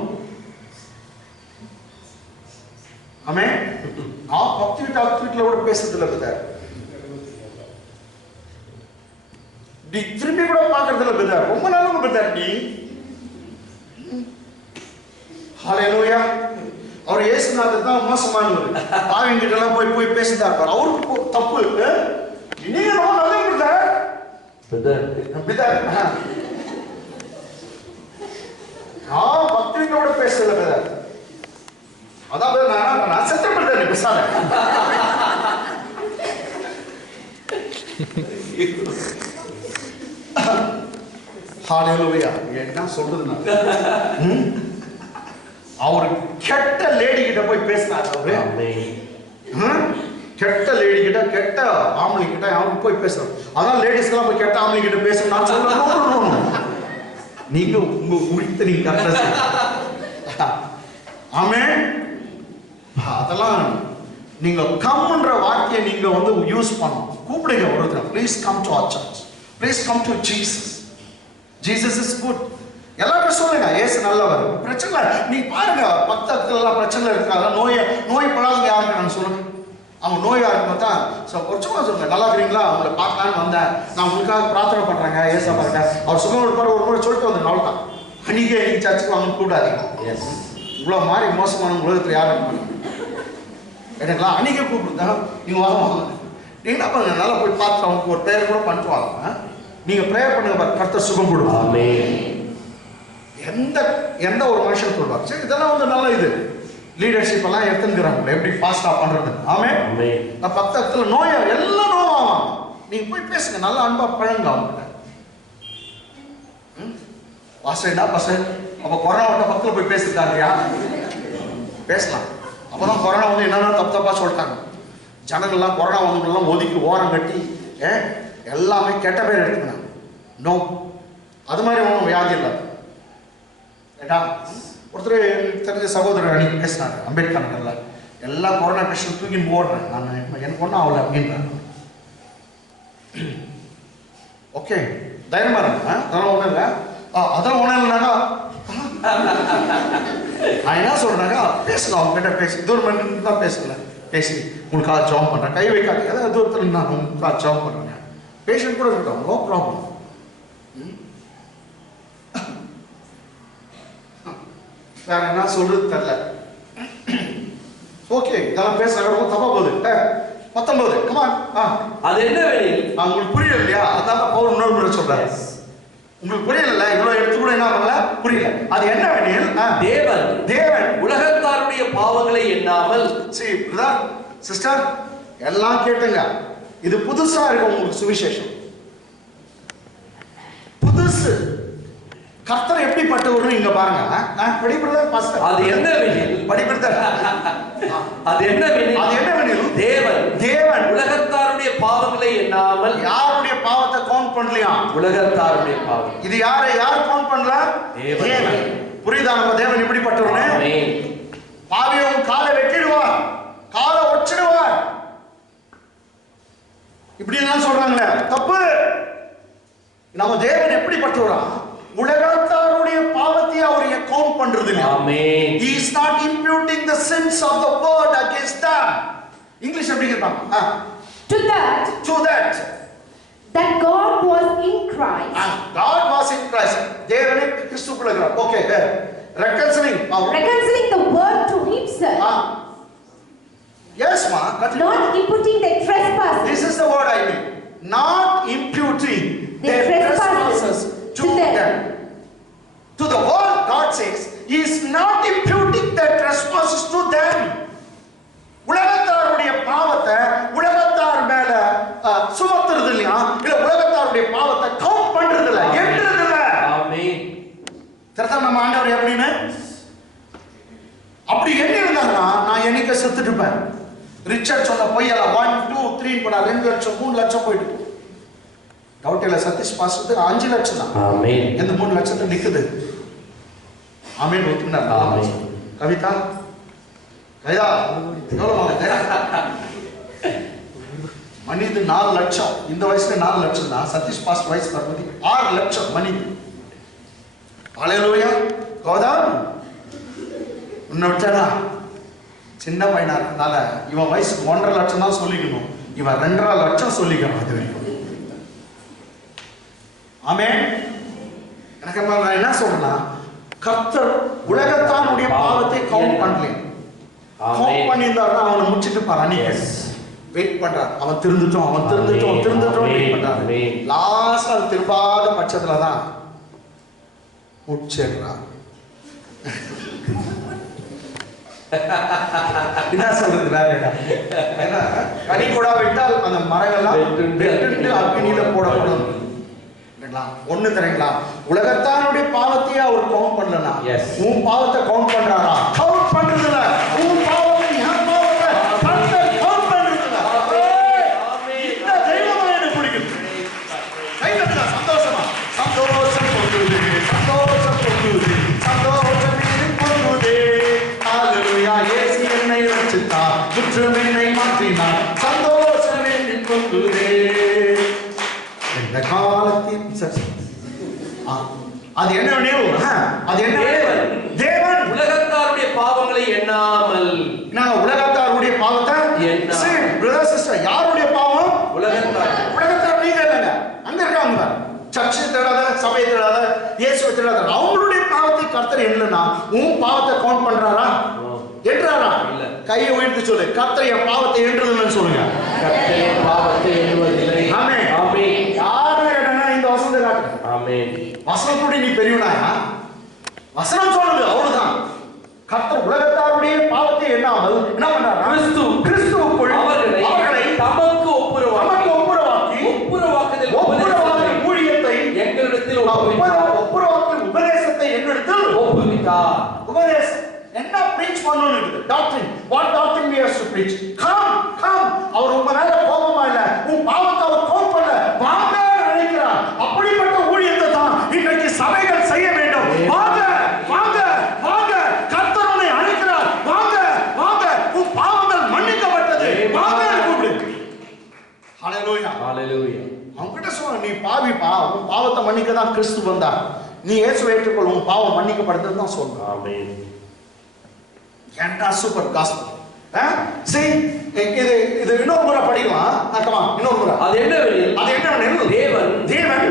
ஆமே நான் 10 வீட்லோட பேசுறதுல பிரதர் நீ திரும்பி கூட பாக்குறதுல பிரதர் ரொம்ப நல்லவங்க பிரதர் நீ. ஹalleluya. அவர் இயேசுநாதர் தான் மோசமானவர். பாவிங்கிட்ட எல்லாம் போய் பேசிட்டா இருப்பார். அவருக்கு தப்பு. நீங்க ரொம்ப நல்லவங்க பிரதர். நான் பக்தியோட பேசல பிரதர். அதான் நான் சத்தியம் பிரதர் நீ பேசாத. ஹalleluya. என்ன சொல்றது நான்? அவர் கெட்ட லேடி கிட்ட போய் பேசினார். அவரு கெட்ட லேடி கிட்ட, கெட்ட ஆம்பளை கிட்ட அவன் போய் பேசுறான். அதான் லேடிஸ்க்கெல்லாம் போய் கெட்ட ஆம்பளை கிட்ட பேசணும் நான் சொல்றேன். நீங்க உங்க உரித்து நீங்க கரெக்டா. ஆமென். அதெல்லாம் நீங்க கம்ன்ற வார்த்தையை நீங்க வந்து யூஸ் பண்ணணும். கூப்பிடுங்க ஒருத்தர், please come to our church, please come to Jesus. Jesus is good. எல்லாரும் சொல்லுங்க இயேசு நல்லவர். பிரச்சனை நீ பாருங்க, பக்கத்துல எல்லாம் பிரச்சனை இருக்காது. நோய் படாதவங்க யாருக்கு நான் சொல்லுங்க. அவங்க நோயா இருக்கும் தான் ஒரு சும்மா சொல்லுங்க, நல்லா இருக்கிறீங்களா, அவங்களை பார்க்கலான்னு வந்தேன், நான் உங்களுக்காக பிரார்த்தனை பண்றேங்க, ஏசா பாருங்க அவர் சும்மா கொடுப்பாரு, ஒரு முறை சொல்லிட்டு வந்து அவ்வளோதான். அன்னைக்கே நீங்க சர்ச்சுக்கு வாங்க கூப்பிடாதீங்க. இவ்வளவு மாதிரி மோசமான உலகத்துல யாரும் இருப்பாங்க கேட்டீங்களா? அன்னைக்கே கூப்பிடுதா நீங்க வாங்க, நீங்க என்ன பண்ணுங்க, நல்லா போய் பார்த்து அவங்களுக்கு ஒரு பேர் கூட பண்ணிட்டு வாங்க. நீங்க ப்ரேயர் பண்ணுங்க, கர்த்தர் சுகம் கொடுப்பாங்க. எந்த ஒரு மனுஷன் சொல்வார், சரி இதெல்லாம் வந்து நல்ல இது லீடர்ஷிப் எல்லாம் எடுத்துக்கிறாங்க எப்படி ஃபாஸ்டா பண்றது. ஆமென். ஆமென். பக்கத்துல நோய் எல்லாம் நோவாமா, நீங்க போய் பேசுங்க, நல்ல அன்பா பழங்க அவங்க. பாஸ்டர்டா பாஸ்டர், அப்ப கொரோனா விட்ட பக்கத்துல போய் பேசிருக்காங்கயா, பேசலாம். அப்பதான் கொரோனா வந்து என்னன்னா தப்பு தப்பா சொல்லிட்டாங்க. ஜனங்கள்லாம் கொரோனா வந்தவங்கெல்லாம் ஒதுக்கி ஓரம் கட்டி எல்லாமே கெட்ட பேர் எடுத்துக்கணும். நோ, அது மாதிரி ஒன்றும் வியாதி இல்லை. ஏடா ஒருத்தர் தெரிஞ்ச சகோதரர் அன்னைக்கு பேசினாரு அம்பேத்கர் நகர்ல, எல்லா கொரோனா பேஷண்ட் தூக்கின்னு போடுறேன் நான், எனக்கு ஒன்றும் ஆகல அப்படின்றாங்க. ஓகே, தைரியமா இருக்கு, அதெல்லாம் ஒன்றும் இல்லை. அதெல்லாம் ஒன்றும் இல்லைனாக்கா நான் என்ன சொல்றேனாக்கா பேசலாம், அவங்க கிட்ட பேசி தூரம் தான் பேசல, பேசி உங்களுக்காக ஜாப் பண்றேன், கை வைக்காது ஏதாவது தூரத்தில் நான் உங்களுக்காக ஜாப் பண்றேன், பேஷண்ட் கூட இருக்கட்டும், நோ ப்ராப்ளம். வேற என்ன சொல்றது தெரியல. ஓகே, இதெல்லாம் பேசுறாங்க தப்பா போகுது. 19 கமான். அது என்னவெனில், உங்களுக்கு புரியல இல்லையா, அதான் பவுல் இன்னொரு முறை சொல்றாரு. உங்களுக்கு புரியல, இவ்வளவு எடுத்து கூட என்ன பண்ணல, புரியல. அது என்னவெனில், தேவன் உலகத்தாருடைய பாவங்களை எண்ணாமல். சரி பிரதர் சிஸ்டர் எல்லாம் கேட்டுங்க, இது புதுசா இருக்கு உங்களுக்கு சுவிசேஷம், புதுசு. கர்த்தர் எப்படிப்பட்டவர்னு இங்க பாருங்க. படிப்பறத பாஸ்டர், அது என்னவெனில், படிப்பறத அது என்னவெனில், தேவன் உலகத்தாருடைய பாவங்களை எண்ணாமல். யாருடைய பாவத்தை கவுண்ட் பண்ணலையா? உலகத்தாருடைய பாவம். இது யார் கவுண்ட் பண்ணல? தேவன். புரியுதா நம்ம தேவன் எப்படிப்பட்டவர்னு? ஆமென். பாவியும் காலை வெட்டிடுவார், காலை ஒச்சிடுவார், இப்படி எல்லாம் சொல்றாங்களே, தப்பு. நம்ம தேவன் எப்படிப்பட்டவரா? உலகத்தாருடைய பாவத்தை அவர் கவுண்ட் பண்றது இல்ல. ஆமென். He is not imputing the sins of the world against them. English எப்படி கேட்பாங்க? To that God was in Christ. God was in Christ. தேவனே கிறிஸ்துக்குள்ள இருக்கிறார். Okay, reconciling the world to himself. Yes ma, not imputing their trespasses. This is the word I mean. Not imputing their trespasses to them. To the world, God says, He is not imputing their trespasses to them. உலகத்தாருடைய பாவத்தை உலகத்தார் மேல சுமத்துறது இல்லையா, இல்ல உலகத்தாருடைய பாவத்தை count பண்றது இல்ல, எண்ணுறது இல்ல. ஆமென். தெரியுதா நம்ம ஆண்டவர் எப்படின்னு? அப்படி எண்ணி இருந்தாருன்னா நான் என்னைக்கு செத்துட்டு இருப்பேன். ரிச்சர்ட் சொன்ன பொய்யெல்லாம் 1 2 3 போனா 2 லட்சம் 3 லட்சம் போயிட்டு. டவுட் இல்ல, சதீஷ் பாஸ்டருக்கு 5 லட்சம் தான். ஆமென். இந்த 3 லட்சத்துல நிக்குது. ஆமென். ஒத்துக்கிட்டார். ஆமென். கவிதா எவ்வளவு மனிது 4 லட்சம், இந்த வயசுல 4 லட்சம் தான். சதீஷ் பாஸ்டர் வயசு வரும்போது 6 லட்சம் மனிது. ஹalleluya. கோதாம் உன்னை விட்டாரா? சின்ன பையனா இருக்கனால இவன் வயசுக்கு 1.5 லட்சம் தான் சொல்லிக்கணும், இவன் 2.5 லட்சம் சொல்லிக்கணும். அது வரைக்கும் ஆமென். எனக்கு நான் என்ன சொல்றேன்னா, கர்த்தர் உலகத்தானுடைய பாவத்தை கவுண்ட் பண்ணல. கவுண்ட் பண்ணியிருந்தாருன்னா அவனை முடிச்சிட்டு பாரு. வெயிட் பண்றார், அவன் திருந்துட்டோம் வெயிட் பண்றாரு. லாஸ்ட் அது திரும்பாத பட்சத்துல தான் முடிச்சிடுறான். என்ன சொல்றது வேற? கனி கூட விட்டால் அந்த மரங்கள்லாம் அக்னியில போடப்படும். ஒண்ணு தெரியுங்களா, உலகத்தானுடைய பாவத்தையே அவர் கவுண்ட் பண்ணலனா உன் பாவத்தை கவுண்ட் பண்றாரா? கவுண்ட் பண்றது இல்ல. உன் பாவத்தை என் பாவத்தை கர்த்தர் கவுண்ட் பண்றது இல்ல. ஆமென். இந்த தெய்வமா எனக்கு பிடிக்கும். கைதட்டல சந்தோஷமா. சந்தோஷம் பொங்குது, சந்தோஷம் பொங்குது, சந்தோஷம் பொங்குது. ஹalleluya. இயேசு என்னை ரட்சித்தார், குற்றம் என்னை மாற்றினார், சந்தோஷம் என்னை பொங்குது. இந்த காலத்தில் அது என்ன வேணும்? அது என்ன? தேவன் உலகத்தாருடைய பாவங்களை எண்ணாமல். நான் உலகத்தாருடைய பாவத்தை சரி பிரதர் சிஸ்டர், யாருடைய பாவம்? உலகத்தார் நீங்க இல்லைங்க, அங்க இருக்காங்க. சர்ச்சை தேடாத, சபையை தேடாத, இயேசுவை தேடாத, அவங்களுடைய பாவத்தை கர்த்தர் என்னன்னா உன் பாவத்தை கவுண்ட் பண்றாரா? என்றாரா? கையை உயர்த்தி சொல்லு, கர்த்தர் என் பாவத்தை என்றதுன்னு சொல்லுங்க. கர்த்தர் என் பாவத்தை எண்ணுவதில்லை. ஆமென். ஆமென். யாரு என்னன்னா இந்த வசனத்தை காட்டு. ஆமென். வசனத்தோட நீ பெரியவனாயா? வசனம் சொல்லுது, அவ்வளவுதான். கர்த்தர் உலகத்தாருடைய பாவத்தை இல்லாமல் என்ன பண்றார்? கிறிஸ்துவுக்குள் அவர்களை தமக்கு ஒப்புரவாக்கி ஒப்புரவாக்குதல் ஊழியத்தை எங்களிடத்தில் ஒப்புரவாக்குதல் உபதேசத்தை எங்களிடத்தில் ஒப்புவித்தார். உபதேசம் என்ன preach பண்ணனும் இருக்குது? doctrine. What doctrine we have to preach? Come. அவர் உங்க மேல கோபமா இல்ல, உன் பாவத்தை அவர் கோபப்படல, வாங்க நினைக்கிறார். அப்படிப்பட்ட ஊழியத்தை தான் இன்றைக்கு சபைகள் செய்ய வேண்டும். வாங்க கர்த்தர் உன்னை அழைக்கிறார். வாங்க உன் பாவங்கள் மன்னிக்கப்பட்டது. வாங்க கூப்பிடு. ஹalleluya. அவங்கிட்ட சொல்ல, நீ பாவிப்பா, உன் பாவத்தை மன்னிக்க தான் கிறிஸ்து வந்தார். நீ இயேசுவை ஏற்றுக்கொள், உன் பாவம் மன்னிக்கப்படுதுன்னு தான் சொல்றான். ஆமென். ஏன்டா சூப்பர் காஸ்பல். சரி, இது இன்னொரு முறை படிக்கலாம். இன்னொரு முறை. அது என்னவெனில் தேவன்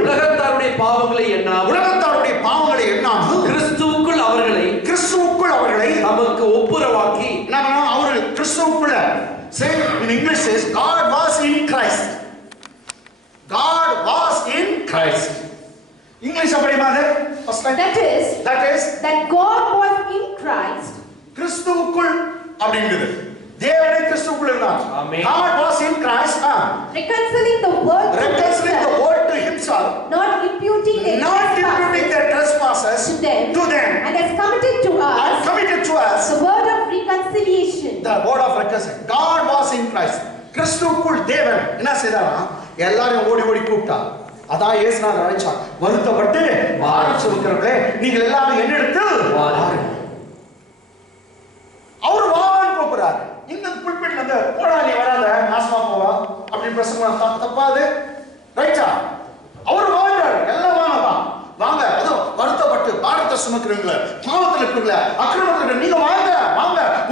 உலகத்தாருடைய பாவங்களை எண்ணாமல் கிறிஸ்துவுக்குள் அவர்களை நமக்கு ஒப்புரவாக்கி. அவர்கள் கிறிஸ்துவுக்குள்ள. Say in English says God was in Christ. English அப்படி மாதிரி first line. That is that God was in Christ. கிறிஸ்துவுக்குள் அப்படிங்கிறது. தேவனே கிறிஸ்துவுக்குள் இருந்தார். God was in Christ. Reconciling the world to himself. Not imputing their trespasses to them. And has committed to us the word of reconciliation. God was in Christ. கிறிஸ்துவுக்குள் தேவன் என்ன செய்தாரா? எல்லாரும் ஓடி கூப்பிட்டார். அதான் இயேசுநாதர் அழைச்சார். வருத்தப்பட்டு பாரம் சுமக்கிறவர்களே, நீங்கள் எல்லாரும் என்னிடத்தில் வாருங்கள். அவர் வான்னு கூப்பிடுறாரு. இந்த புல்பிட்ல இருந்து போடா நீ வராத, நாசமா போவா அப்படின்னு பிரசங்கம் தப்பாது. ரைட்டா? அவர் வாண்டாரு. எல்லாம் வாங்க. அதோ வருத்தப்பட்டு பாரத்தை சுமக்கிறீங்களா, பாவத்தில் இருக்கிறீங்களா, அக்கிரமத்தில் நீங்க வாங்க.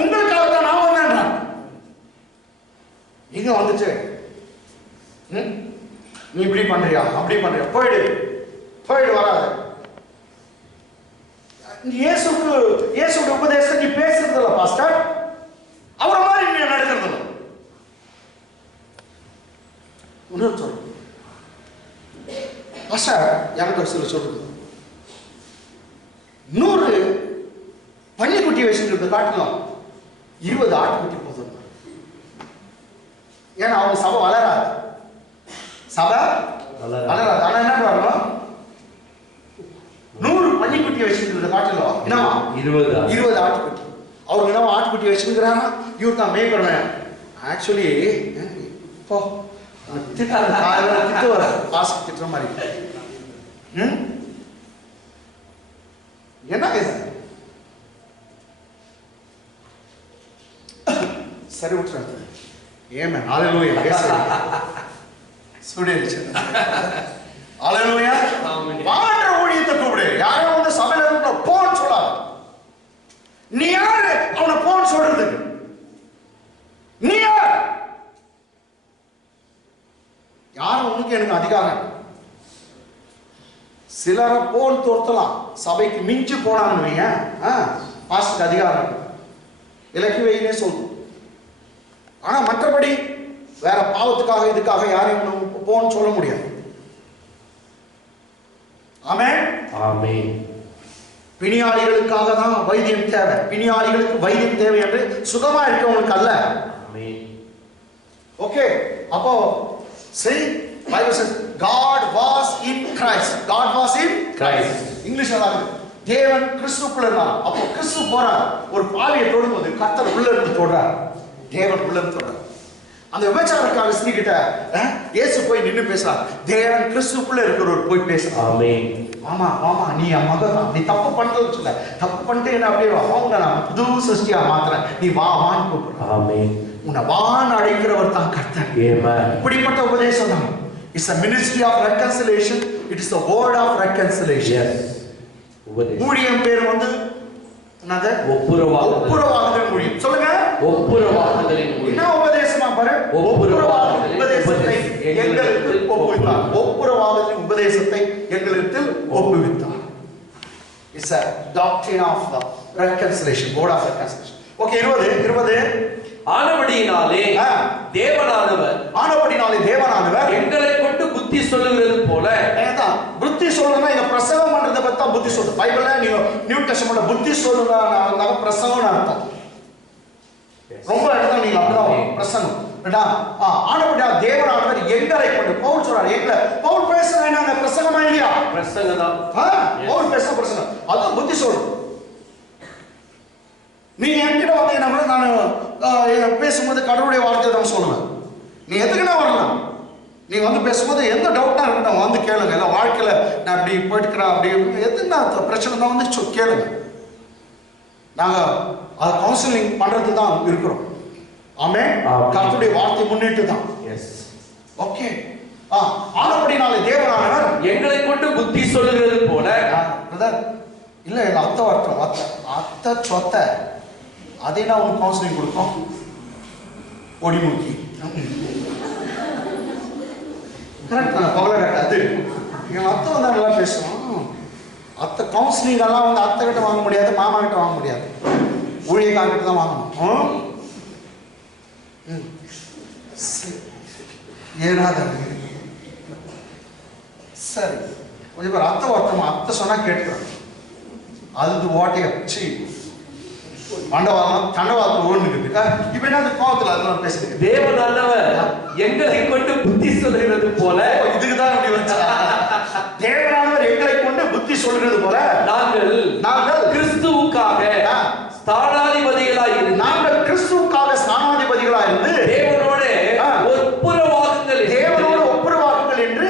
உங்களுக்காக தான் நான் வந்தேன். எங்க வந்துச்சு? நீ இப்படி பண்றியா, அப்படி பண்றியா, போயிடு வராது. இயேசுடைய உபதேசம் நீ பேசுறது இல்ல பாஸ்டர், அவரை மாதிரி நீ நடக்கிறது இல்ல. இன்னொரு சொல்லு பாஸ்டர், எனக்கு சில சொல்றது 100 பன்னிக்குட்டி வச்சுக்கிறது காட்டலாம், 20 ஆட்டுக்குட்டி போதும். ஏன்னா அவங்க சபை வளராது. ஆனா என்ன பண்ணணும்? 100 பன்னிக்குட்டி வச்சுக்கிறத காட்டலாம், என்னவா 20 ஆட்டுக்குட்டி. அவருக்கு என்னவா ஆட்டுக்குட்டி வச்சுக்கிறாங்க, இவர் தான் மேய்க்கிறவன். ஆக்சுவலி இப்போ திட்டுற மாதிரி என்ன சரி விட்டுறாங்க. ஏமே ஹalleluya ஹalleluya. வான்ற ஊழியத்தை கூப்பிடு. யாரும் வந்து சபையில இருக்க போன்னு சொல்லாத. நீ யாரு அவனை போன்னு சொல்றதுக்கு? நீ யாரும் உனக்கு எனக்கு அதிகாரம். சிலரை போன் தோர்த்தலாம், சபைக்கு மிஞ்சி போனான்னு வைங்க, பாஸ்டருக்கு அதிகாரம் இலக்கி வைனே சொல்லும். ஆனா மற்றபடி வேற பாவத்துக்காக இதுக்காக யாரையும் போன்னு சொல்ல முடியாது. ஆமென். பிணியாளிகளுக்காக தான் வைத்தியம் தேவை. பிணியாளிகளுக்கு வைத்தியம் தேவை என்று சுகமா இருக்கவங்களுக்கு அல்ல. ஓகே, அப்போ see, Bible says God was in Christ. இங்கிலீஷ்ல தான் தேவன் கிறிஸ்துக்குள்ள இருந்தார். அப்போ கிறிஸ்து போறார். ஒரு பாவியை தொடும்போது கர்த்தர் உள்ள இருந்து தொடுறார். தேவன் உள்ள இருந்து தொடுறார். அந்த விபச்சாரக்கார ஸ்திரீ கிட்ட இயேசு போய் நின்னு பேசுறார். தேவன் கிறிஸ்துக்குள்ள இருக்கிறவர் போய் பேசுறார். ஆமென். ஆமா நீ மகன், நீ தப்பு பண்றது சொல்ல, தப்பு பண்ணிட்டு என்ன அப்படியே அவங்க நான் புது சிருஷ்டியா மாத்துறேன், நீ வான்னு கூப்பிடுற. ஆமென். உன்னை வான்னு அழைக்கிறவர் தான் கர்த்தர். ஆமென். இப்படிப்பட்ட உபதேசம் தான். It's a ministry of reconciliation. It is the word of reconciliation. ஊழியம் பேர் வந்து என்னது? ஒப்புரவாகுதல் ஊழியம். சொல்லுங்க, ஒப்புரவாகுதல் ஊழியம். என்ன உபதேசமா பாரு? ஒப்புரவாகுதல் உபதேசத்தை எங்களுக்கு ஒப்புவித்தார். ஒப்புரவாகுதல் உபதேசத்தை எங்களுக்கு ஒப்புவித்தார். It's a doctrine of the reconciliation, word of reconciliation. Okay, 20 ஆனபடியினாலே தேவனானவர் எங்களை கொண்டு புத்தி சொல்லுகிறது போல. புத்தி சொல்லுனா இங்க பிரசவம் பண்றத பத்தி புத்தி சொல்லுது. பைபிள்ல நீங்க நியூ டெஸ்டமென்ட்ல புத்தி சொல்லுனா பிரசவம்னு அர்த்தம். ஆனபடியா தேவனானவர் எங்களை கொண்டு பவுல் சொல்றார் எங்களை பவுல் பேச வேண்டாங்க பிரசங்கமா இல்லையா பிரசங்கம் தான் பவுல் பேச பிரசங்கம் அதான் புத்தி சொல்லணும் நீங்க என்கிட்ட வந்தீங்கன்னா நான் பேசும்போது கடவுளுடைய வார்த்தையை தான் சொல்லுவேன் நீ எதுக்குன்னா வரலாம் நீ வந்து பேசும்போது எந்த டவுட்டா இருக்கட்டும் வந்து கேளுங்க இல்லை வாழ்க்கையில நான் அப்படி போயிட்டுக்கிறேன் அப்படி எதுனா பிரச்சனை தான் வந்து கேளுங்க நாங்க அது கவுன்சிலிங் பண்றது தான் இருக்கிறோம் ஆமே கர்த்தருடைய வார்த்தை முன்னிட்டு தான் எஸ் ஓகே ஆனபடினாலே தேவனானவர் எங்களை கொண்டு புத்தி சொல்லுகிறது போல பிரதர் இல்ல இல்ல அத்தை வரட்டும் அத்தை சொத்த அதே நான் உங்களுக்கு கவுன்சிலிங் கொடுப்போம் ஒடிமுக்கி கரெக்ட் நான் பகல கட்டாது என் அத்தை வந்து நல்லா பேசுவோம் அத்தை கவுன்சிலிங் எல்லாம் வந்து அத்தை கிட்ட வாங்க முடியாது மாமா கிட்ட வாங்க முடியாது ஊழியக்காரர்கிட்ட தான் வாங்கணும் ஏனாத சரி கொஞ்சம் பேர் அத்தை ஒருத்தமா அத்தை சொன்னா கேட்கிறோம் அது ஓட்டைய சி மண்டவாளம் தண்டவாளத்தில் ஓடுனுக்குது இப்ப என்ன கோபத்தில் அதெல்லாம் பேசுறீங்க தேவனானவர் எங்களை கொண்டு புத்தி சொல்லுகிறது போல இதுக்குதான் அப்படி வச்சா தேவனானவர் எங்களை கொண்டு புத்தி சொல்கிறது போல நாங்கள் கிறிஸ்துவுக்காக ஸ்தானாதிபதிகளாய் இருந்து நாங்கள் கிறிஸ்துவுக்காக ஸ்தானாதிபதிகளாய் இருந்து தேவனோடு ஒப்புரவாகுங்கள் என்று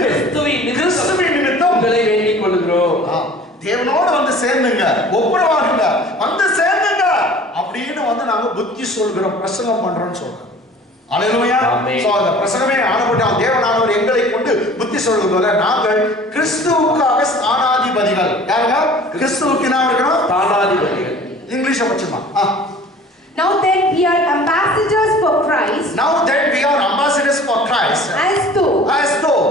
கிறிஸ்துவின் நிமித்தம் உங்களை வேண்டிக் கொள்கிறோம் தேவனோடு வந்து சேர்ந்துங்க ஒப்புரவாகுங்க வந்து சேர்ந்துங்க அப்படின்னு வந்து நாங்க புத்தி சொல்கிறோம் பிரசங்கம் பண்றோம்னு சொல்றோம் அல்லேலூயா சோ அந்த பிரசங்கமே ஆனபடியால் தேவனானவர் எங்களை கொண்டு புத்தி சொல்வதுல நாங்கள் கிறிஸ்துவுக்காக ஸ்தானாதிபதிகள் யாருங்க கிறிஸ்துவுக்கு நாம இருக்கணும் ஸ்தானாதிபதிகள் இங்கிலீஷ்ல படிச்சுமா Now that we are ambassadors for Christ. Now that we are ambassadors for Christ. As though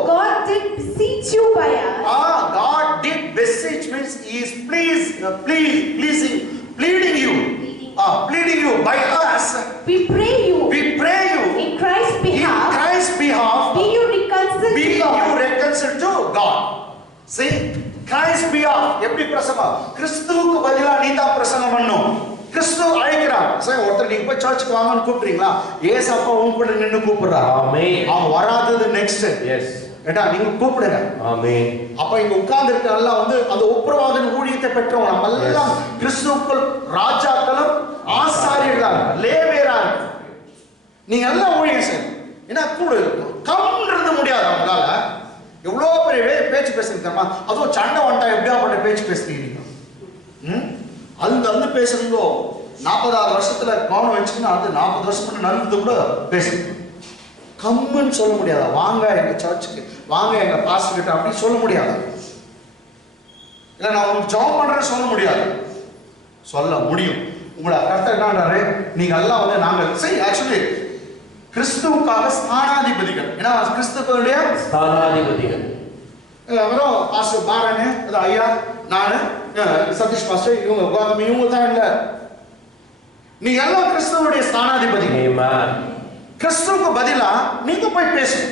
God did beseech you by us. God did beseech means He is pleading you by us. We pray you. In Christ's behalf. Be you reconciled to God. See, Christ's behalf. எப்படி பிரசங்கம் கிறிஸ்துவுக்கு பதிலா நீ தான் பிரசங்கம் பண்ணணும் கிறிஸ்து அழைக்கிறான் சரி ஒருத்தர் நீங்க போய் சர்ச்சுக்கு வாங்கன்னு கூப்பிடுறீங்களா ஏசப்பா உங்க கூட நின்னு கூப்பிடுறாரு ஆமென் அவன் வராதது நெக்ஸ்ட் எஸ் ஏடா நீங்க கூப்பிடுங்க ஆமென் அப்ப இங்க உட்கார்ந்து இருக்க எல்லாம் வந்து அந்த ஒப்புரவாதன ஊழியத்தை பெற்றவங்க நம்ம எல்லாம் கிறிஸ்துவுக்குள் ராஜாக்களும் ஆசாரியர்களாக லேவியராக நீங்க எல்லாம் ஊழியம் செய்யணும் ஏன்னா கூட கம்ன்றது முடியாது அவங்களால எவ்வளவு பெரிய பேச்சு பேசுறீங்க தெரியுமா அதுவும் சண்டை வண்டா எப்படியாப்பட்ட பேச்சு பேசுறீங்க அந்த பேசுறீங்களோ 40 வருஷத்துல கவனம் வச்சுக்கணும் அது 40 வருஷம் நடந்தது கூட பேசுறீங்க கம்முன்னு சொல்ல முடியாதா வாங்க எங்க சர்ச்சுக்கு வாங்க எங்க பாஸ்டர் கிட்ட அப்படி சொல்ல முடியாது இல்ல நான் உங்களுக்கு ஜாப் பண்றேன்னு சொல்ல முடியாது சொல்ல முடியும் உங்களை கர்த்தர் என்னன்றாரு நீங்க எல்லாம் வந்து நாங்கள் சரி ஆக்சுவலி கிறிஸ்துவுக்காக ஸ்தானாதிபதிகள் ஏன்னா கிறிஸ்துவுடைய ஸ்தானாதிபதிகள் அவரும் பாஸ்டர் பாரனே ஐயா நானு சதீஷ் பாஸ்டர் இவங்க தான் இல்ல நீங்க எல்லாம் கிறிஸ்துவுடைய ஸ்தானாதிபதிகள் கிறிஸ்துவுக்கு பதிலா நீங்க போய் பேசுங்க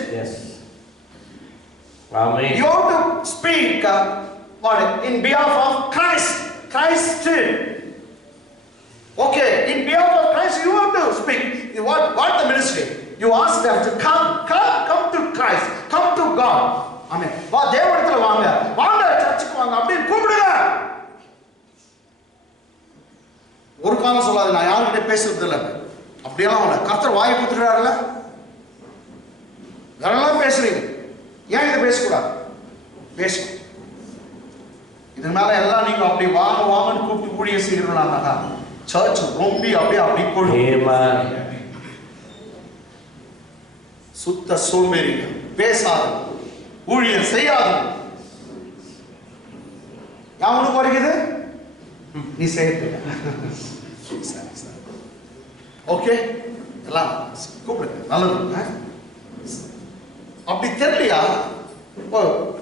Amen. You have to speak in behalf of Christ. Okay, in behalf of Christ you have to speak. What the ministry? You ask them to come to Christ, come to God. Amen. வா தேவனிடத்துல வாங்க சர்ச்சுக்கு வாங்க அப்படி கூப்பிடுங்க ஒரு காலம் சொல்லாது நான் யார்கிட்ட பேசுறது இல்லை அப்படியெல்லாம் கர்த்தர் வாயை கொடுத்துக்கிறாருல வேறெல்லாம் பேசுறீங்க ஏன் இதை பேசக்கூடாது பேசணும் இதுக்கு மேல எல்லாம் நீங்க அப்படி வாங்கன்னு கூப்பிட்டு ஊழிய செய்யறீங்களா சர்ச் ரொம்ப அப்படி போடும் சுத்த சோம்பேறிங்க பேசாது ஊழியம் செய்யாது யாவனுக்கு குறைக்குது நீ செய்ய ஓகே எல்லாம் கூப்பிடுங்க நல்லது அப்படி தெரியலையா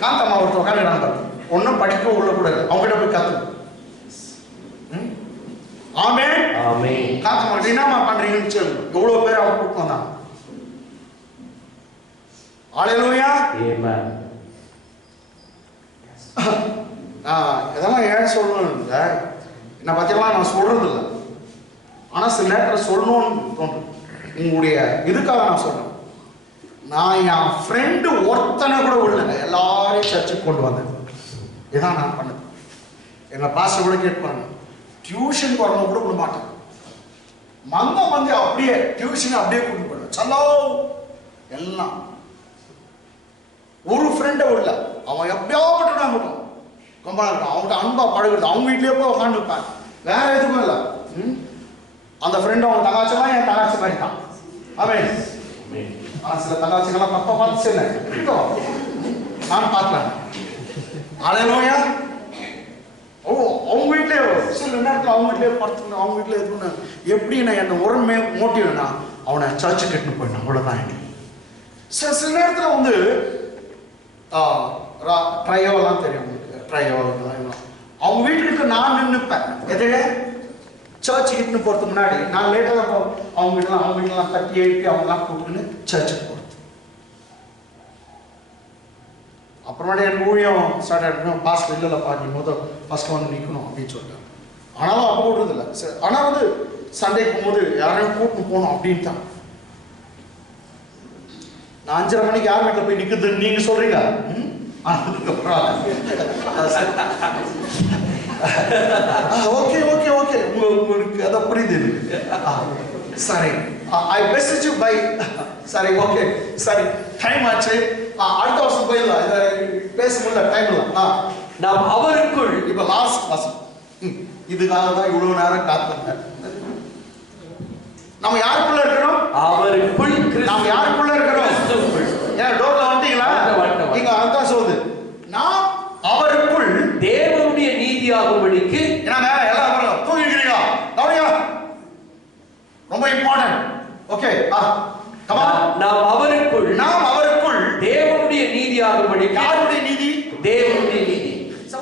காந்தம்மா ஒருத்தர் உட்காந்து ஒன்னும் படிக்க உள்ள கூட அவங்ககிட்ட போய் கத்து ஆமென் ஆமென் காந்தம்மா என்னமா பண்றீங்கன்னு சொல்லுங்க எவ்வளவு பேர் அவங்க கூப்பிட்டு வந்தாங்க ஹalleluya ஆமென் இதெல்லாம் ஏன் சொல்லணும் என்ன பத்தியெல்லாம் நான் சொல்றது இல்லை ஆனா சில நேரத்தில் சொல்லணும்னு தோன்றும் உங்களுடைய இதுக்காக நான் சொல்றேன் நான் என் ஃப்ரெண்டு ஒருத்தனை கூட விடலைங்க, எல்லாரையும் சர்ச்சுக்கு கொண்டு வந்தேன். இதான் நான் பண்ணது. எங்க பாஸ்டர் கூட கேட்பாங்க, டியூஷன் வரணும் கூட விட மாட்டேன். மந்தி அப்படியே டியூஷன் அப்படியே கொண்டு போயிடுவேன். சலோ எல்லாம் ஒரு ஃப்ரெண்டை விடல. அவன் எப்படியாவது நான் விட்டோம் ரொம்ப இருக்கும். அவங்ககிட்ட அன்பா பழகுறது, அவங்க வீட்லயே போய் உட்காந்துருப்பேன், வேற எதுவும் இல்லை. அந்த ஃப்ரெண்டு அவங்க தகாச்செல்லாம் என் தகாச்சி மாதிரி தான். அவன் ஆனால் சில தகாச்சிகள்லாம் தப்பா பார்த்து சரி நான் பார்க்கலாம். அலையா ஓ அவங்க வீட்லயே சில நேரத்தில் அவங்க வீட்லயே பார்த்துக்கணும், அவங்க வீட்டில் எதுன்னு எப்படி நான் என்ன ஒரு மோட்டிவ்னா அவனை சர்ச்சு கட்டுன்னு போயிட்டான். அவ்வளோதான். சில நேரத்தில் வந்து ட்ரையோலாம் தெரியும் உங்களுக்கு, ட்ரையோ அவங்க வீட்டுக்கு நான் நின்றுப்பேன். எதையே சர்ச்சுக்கு இட்டுன்னு போகிறதுக்கு முன்னாடி நான் லேட்டாக தான் அவங்க வீட்டெல்லாம் தட்டி எழுப்பி அவங்களாம் கூப்பிட்டுன்னு சர்ச்சுக்கு போகிறது. அப்புறமேட்டு எனக்கு ஊழியம் ஸ்டார்ட் ஆகிடணும். பாஸ்ட் இல்லைல்ல பாதி முதல் ஃபஸ்ட்டு வந்து நிற்கணும் அப்படின்னு சொல்லிட்டு. ஆனாலும் அப்போ விடுறதில்ல. சரி, ஆனால் வந்து சண்டே போகும்போது யாரையும் கூப்பிட்டு போகணும் அப்படின்ட்டு தான். நான் 5:30 மணிக்கு யார் வீட்டில் போய் நிற்குதுன்னு நீங்கள் சொல்கிறீங்க. ஓகே ஓகே ஓகே உங்களுக்கு அதை புரியுது. சரி, ஐ மெசேஜ் யூ பை. சரி ஓகே சரி, டைம் ஆச்சு, அடுத்த வருஷம் போயிடலாம். இதை பேச முடியல, டைம் இல்லை. நாம் அவருக்குள் இப்போ லாஸ்ட் வருஷம் இதுக்காக தான் இவ்வளவு நேரம் காத்திருந்தேன். நம்ம யாருக்குள்ள இருக்கிறோம்? அவருக்குள். நாம் யாருக்குள்ள இருக்கிறோம்? ஏன் டோர்ல வந்தீங்களா? இங்க அதான் சொல்லுது, நாம் அவருக்குள் தேவனுடைய நீதியாகும்படிக்கு. என்னங்க எல்லாம் தூங்கிக்கிறீங்களா? கவனியா, ரொம்ப இம்பார்ட்டன்ட். ஓகே, நாம் அவருக்குள் தேவனுடைய நீதியாகும்படிக்கு. யாருடைய நீதி? தேவனுடைய நீதி.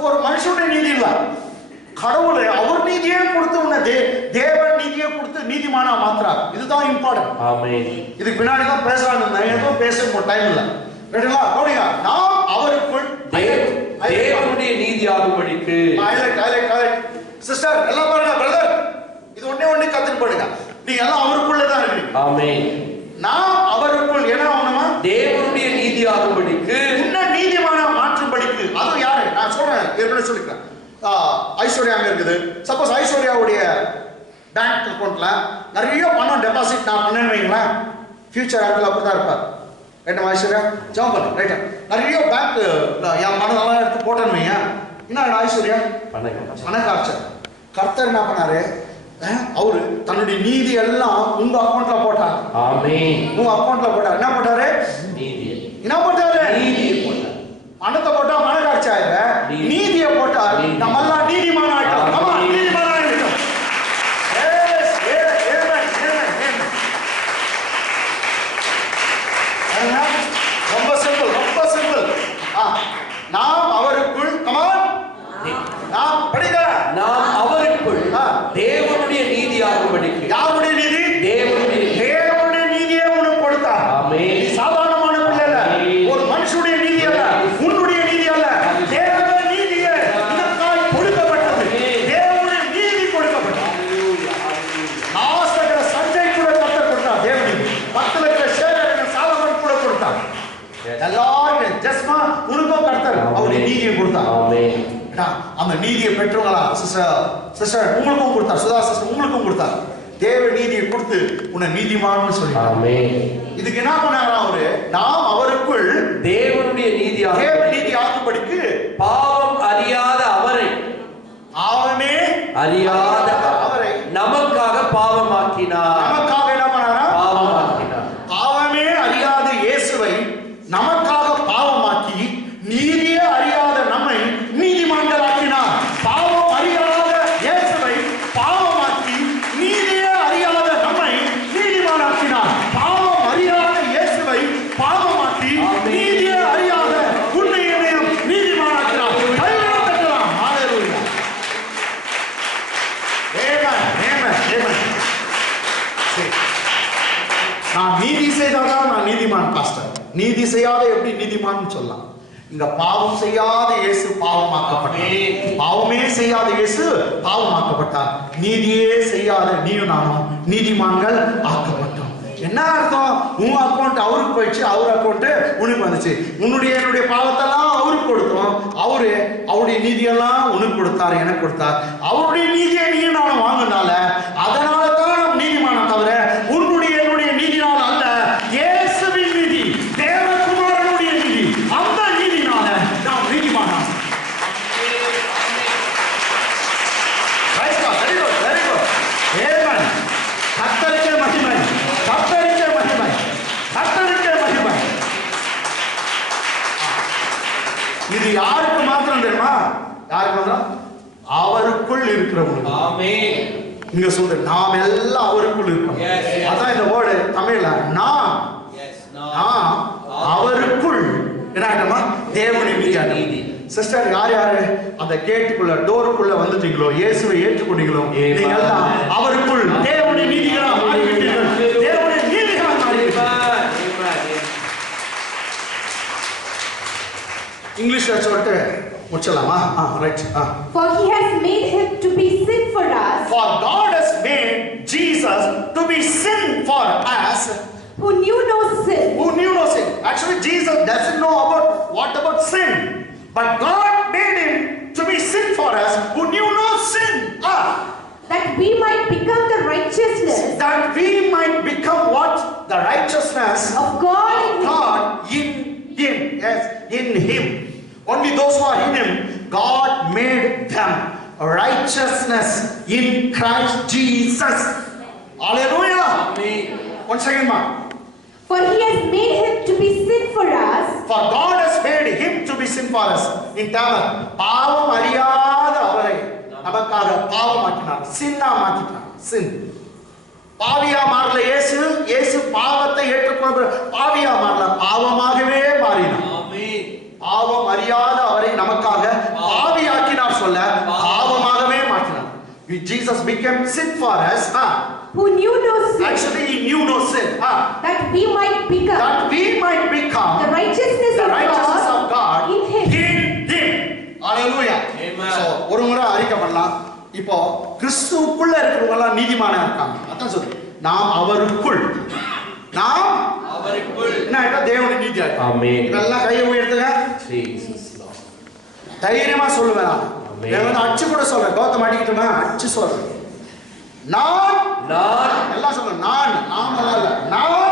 ஒரு மனுஷனுடைய நீதி இல்ல, கடவுள் அவர் நீதியே கொடுத்து உன்னை தேவன் நீதியே கொடுத்து நீதிமானா மாத்துறார். இதுதான் இம்பார்ட்டன்ட். ஆமென். இதுக்கு பின்னாடி தான் பேசலாம்னு எதுவும் பேச டைம் இல்லை. ரைட்டுங்களா? கவனிங்க, நாம் அவருக்குள் தேவனுடைய நீதியாகும்படிக்கு. சிஸ்டர் எல்லாம் பாருங்க, பிரதர் இது ஒண்ணே கத்துட்டு போடுங்க. நீங்க எல்லாம் அவருக்குள்ள தான் இருக்கீங்க. ஆமென். நாம் அவருக்குள் என்ன ஆகணுமா? தேவனுடைய நீதியாகும்படிக்கு, இன்னும் நீதிமான மாற்றும்படிக்கு. அது யாரு? நான் சொல்றேன், ஏற்கனவே சொல்லிக்கிறேன். ஐஸ்வர்யா அங்க இருக்குது. சப்போஸ் ஐஸ்வர்யாவுடைய பேங்க் அக்கௌண்ட்ல நிறைய பணம் டெபாசிட் நான் பண்ணேன்னு வைங்களேன், ஃபியூச்சர் ஆங்கிள் அப்படிதான் இருப்பார். ரைட்டா ஐஸ்வர்யா? ஜாம் பண்ணு. ரைட்டா, நிறைய பேங்க் என் பணம் எல்லாம் எடுத்து போட்டேன்னு வைங்க, என்ன ஐஸ்வர்யா பணக்காட்சர். கர்த்தர் என்ன பண்ணாரு? அவரு தன்னுடைய நீதி எல்லாம் உங்க அக்கௌண்ட்ல போட்டார். ஆமென். உங்க அக்கௌண்ட்ல போட்டார். என்ன போட்டாரு? நீதி. என்ன போட்டாரு? நீதி போட்டார். பணத்தை போட்டா பணக்காட்சி ஆயிடுற, நீதியை போட்டார் நம்ம எல்லாம் நீதிமான ஆயிட்டோம். ஆமா, நீதிமான ஆயிட்டோம். ரொம்ப சிம்பிள், ரொம்ப சிம்பிள். நாம் அவருக்குள், கமான், நாம் படிக்க, நாம் அவருக்குள் தேவனுடைய நீதியாகும்படிக்கு. யாருடைய நீதி? தேவனுடைய நீதியை உனக்கு கொடுத்தார். ஆமென். சாதாரணமான பிள்ளை அல்ல, ஒரு மனுஷனுடைய நீதி அல்ல, உன்னுடைய நீதி அல்ல, தேவனுடைய நீதியே உனக்காய் கொடுக்கப்பட்டது. தேவனுடைய நீதி கொடுக்கப்பட்டது. நாசகர சஞ்சய் கூட கர்த்தர் கொடுத்தார். தேவனுடைய 10 லட்சம் சேவகர்கள் சாலமோன் கூட கொடுத்தார். எல்லாரும் ஜஸ்மா உனக்கும் கர்த்தர் அவருடைய நீதியை கொடுத்தார். ஆமென். அந்த நீதியை பெற்றவங்களா சிஸ்டர் உங்களுக்கும் கொடுத்தார். சுதா சிஸ்டர் உங்களுக்கும் கொடுத்தார். தேவ நீதியை கொடுத்து உன்னை நீதிமான்னு சொல்லிட்டார். ஆமென். இதுக்கு என்ன பண்ணாரா அவரு? நாம் அவருக்குள் தேவனுடைய நீதி ஆகும்படிக்கு பாவம் அறியாத அவரை, பாவமே அறியாத அவரை நமக்காக பாவமாக்கினார். நமக்காக என்ன பண்ணாரா? பாவமாக்கினார். பாவமே அறியாத இயேசுவை நமக்காக பாவமாக்கி நீதியே அறியாத நம்மை நீதிமான்களாக்கினார். பாவம் அறியாத இயேசுவை பாவமாக்கி நீதியே அறியாத நம்மை நீதிமானாக்கினார். பாவம் அறியாத இயேசுவை பாவமாக்கி நீதியே அறியாத உன்னையும் நீதிமானாக்கினார். கைவிடலாம் பெற்றலாம். ஹalleluya. ஆமென். நான் நீதி செய்தாதான் நான் நீதிமான் பாஸ்டர். நீதி செய்யாத எப்படி நீதிமான் சொல்லலாம்? இங்க பாவம் செய்யாத இயேசு பாவமாக்கப்பட்டார். பாவமே செய்யாத இயேசு பாவமாக்கப்பட்டார். நீதியே செய்யாத நீயும் நானும் நீதிமான்கள் ஆக்கப்பட்டோம். என்ன அர்த்தம்? உன் அக்கௌண்ட் அவருக்கு போயிடுச்சு, அவர் அக்கௌண்ட் உனக்கு வந்துச்சு. என்னுடைய பாவத்தெல்லாம் அவருக்கு கொடுத்தோம், அவருடைய நீதியெல்லாம் உனக்கு கொடுத்தார், எனக்கு கொடுத்தார். அவருடைய நீதியை நீ நான் வாங்கினால அதனால தான் நாம் நீதிமானம், தவிர என்னுடைய நீதினால அல்ல. இயேசுவின் நீதி, தேவகுமாரனுடைய நீதி, அந்த நீதினால நாம் நீதிமானம். கர்த்தருக்கே மகிமை, கர்த்தருக்கே மகிமை, கர்த்தருக்கே மகிமை. இது யாருக்கு மாத்திரம் தெரியுமா? யாருக்கு மாத்திரம்? அவருக்குள் இருக்கிறவங்க. ஆமென். நீங்க சொல்ற நாம் எல்லாம் அவருக்குள் இருக்கோம். அதான் இந்த வேர்டு தமிழ்ல நான் அவருக்குள் என்ன தேவனின் நீதி. சிஸ்டர், யார் யாரு அந்த கேட்டுக்குள்ள டோருக்குள்ள வந்துட்டீங்களோ, இயேசுவை ஏற்றுக்கொண்டீங்களோ, நீங்க எல்லாம் அவருக்குள் தேவனின் நீதிகளா மாறிவிட்டீர்கள். தேவனின் நீதிகளா மாறிவிட்டீர்கள். இங்கிலீஷ்ல சொல்லிட்டு முடிச்சலாமா? Right. For he has made him to be sin for us. For God has made Jesus to be sin for us. Who knew no sin. Who knew no sin. Actually, Jesus doesn't know about sin. But God made him to be sin for us who knew no sin. That we might become the righteousness. That we might become what? The righteousness of God in him. Yes, in him. Only those who are in him, God made them righteousness in Christ Jesus. Hallelujah. Amen. Once again, ma. For he has made him to be sin for us. For God has made him to be sin for us. In Tamil, பாவம் அறியாத அவரை நமக்காக பாவமாக்கினார், சின்னா மாத்திட்டார். sin. பாவியா மாறல இயேசு பாவத்தை ஏற்றுக்கொண்ட பாவியா மாறல, பாவமாகவே மாறினார். ஆமென். பாவம் அறியாத அவரை நமக்காக பாவியாக்கினார் சொல்ல, பாவமாகவே மாற்றினார். Jesus became sin for us. Who knew no sin. Actually, he knew no sin. That we might become the righteousness of God in him. Hallelujah. Amen. So, ஒரு முறை அறிக்கை பண்ணலாம். இப்போ கிறிஸ்துவுக்குள்ள இருக்கிறவங்க எல்லாம் நீதிமானா இருக்காங்க. அதான் சொல்றேன். நாம் அவருக்குள் என்ன தேவனுடைய நீதியா இருக்கு. ஆமென். இதெல்லாம் கையை உயர்த்துங்க. Jesus Lord. தைரியமா சொல்லுவேன் நான். நான் அடிச்சு கூட சொல்றேன். கௌதம் அடிக்கட்டுமா? அடிச்சு சொல்றேன். நான் எல்லாம் சொல்றேன். நான் அல்ல. நான்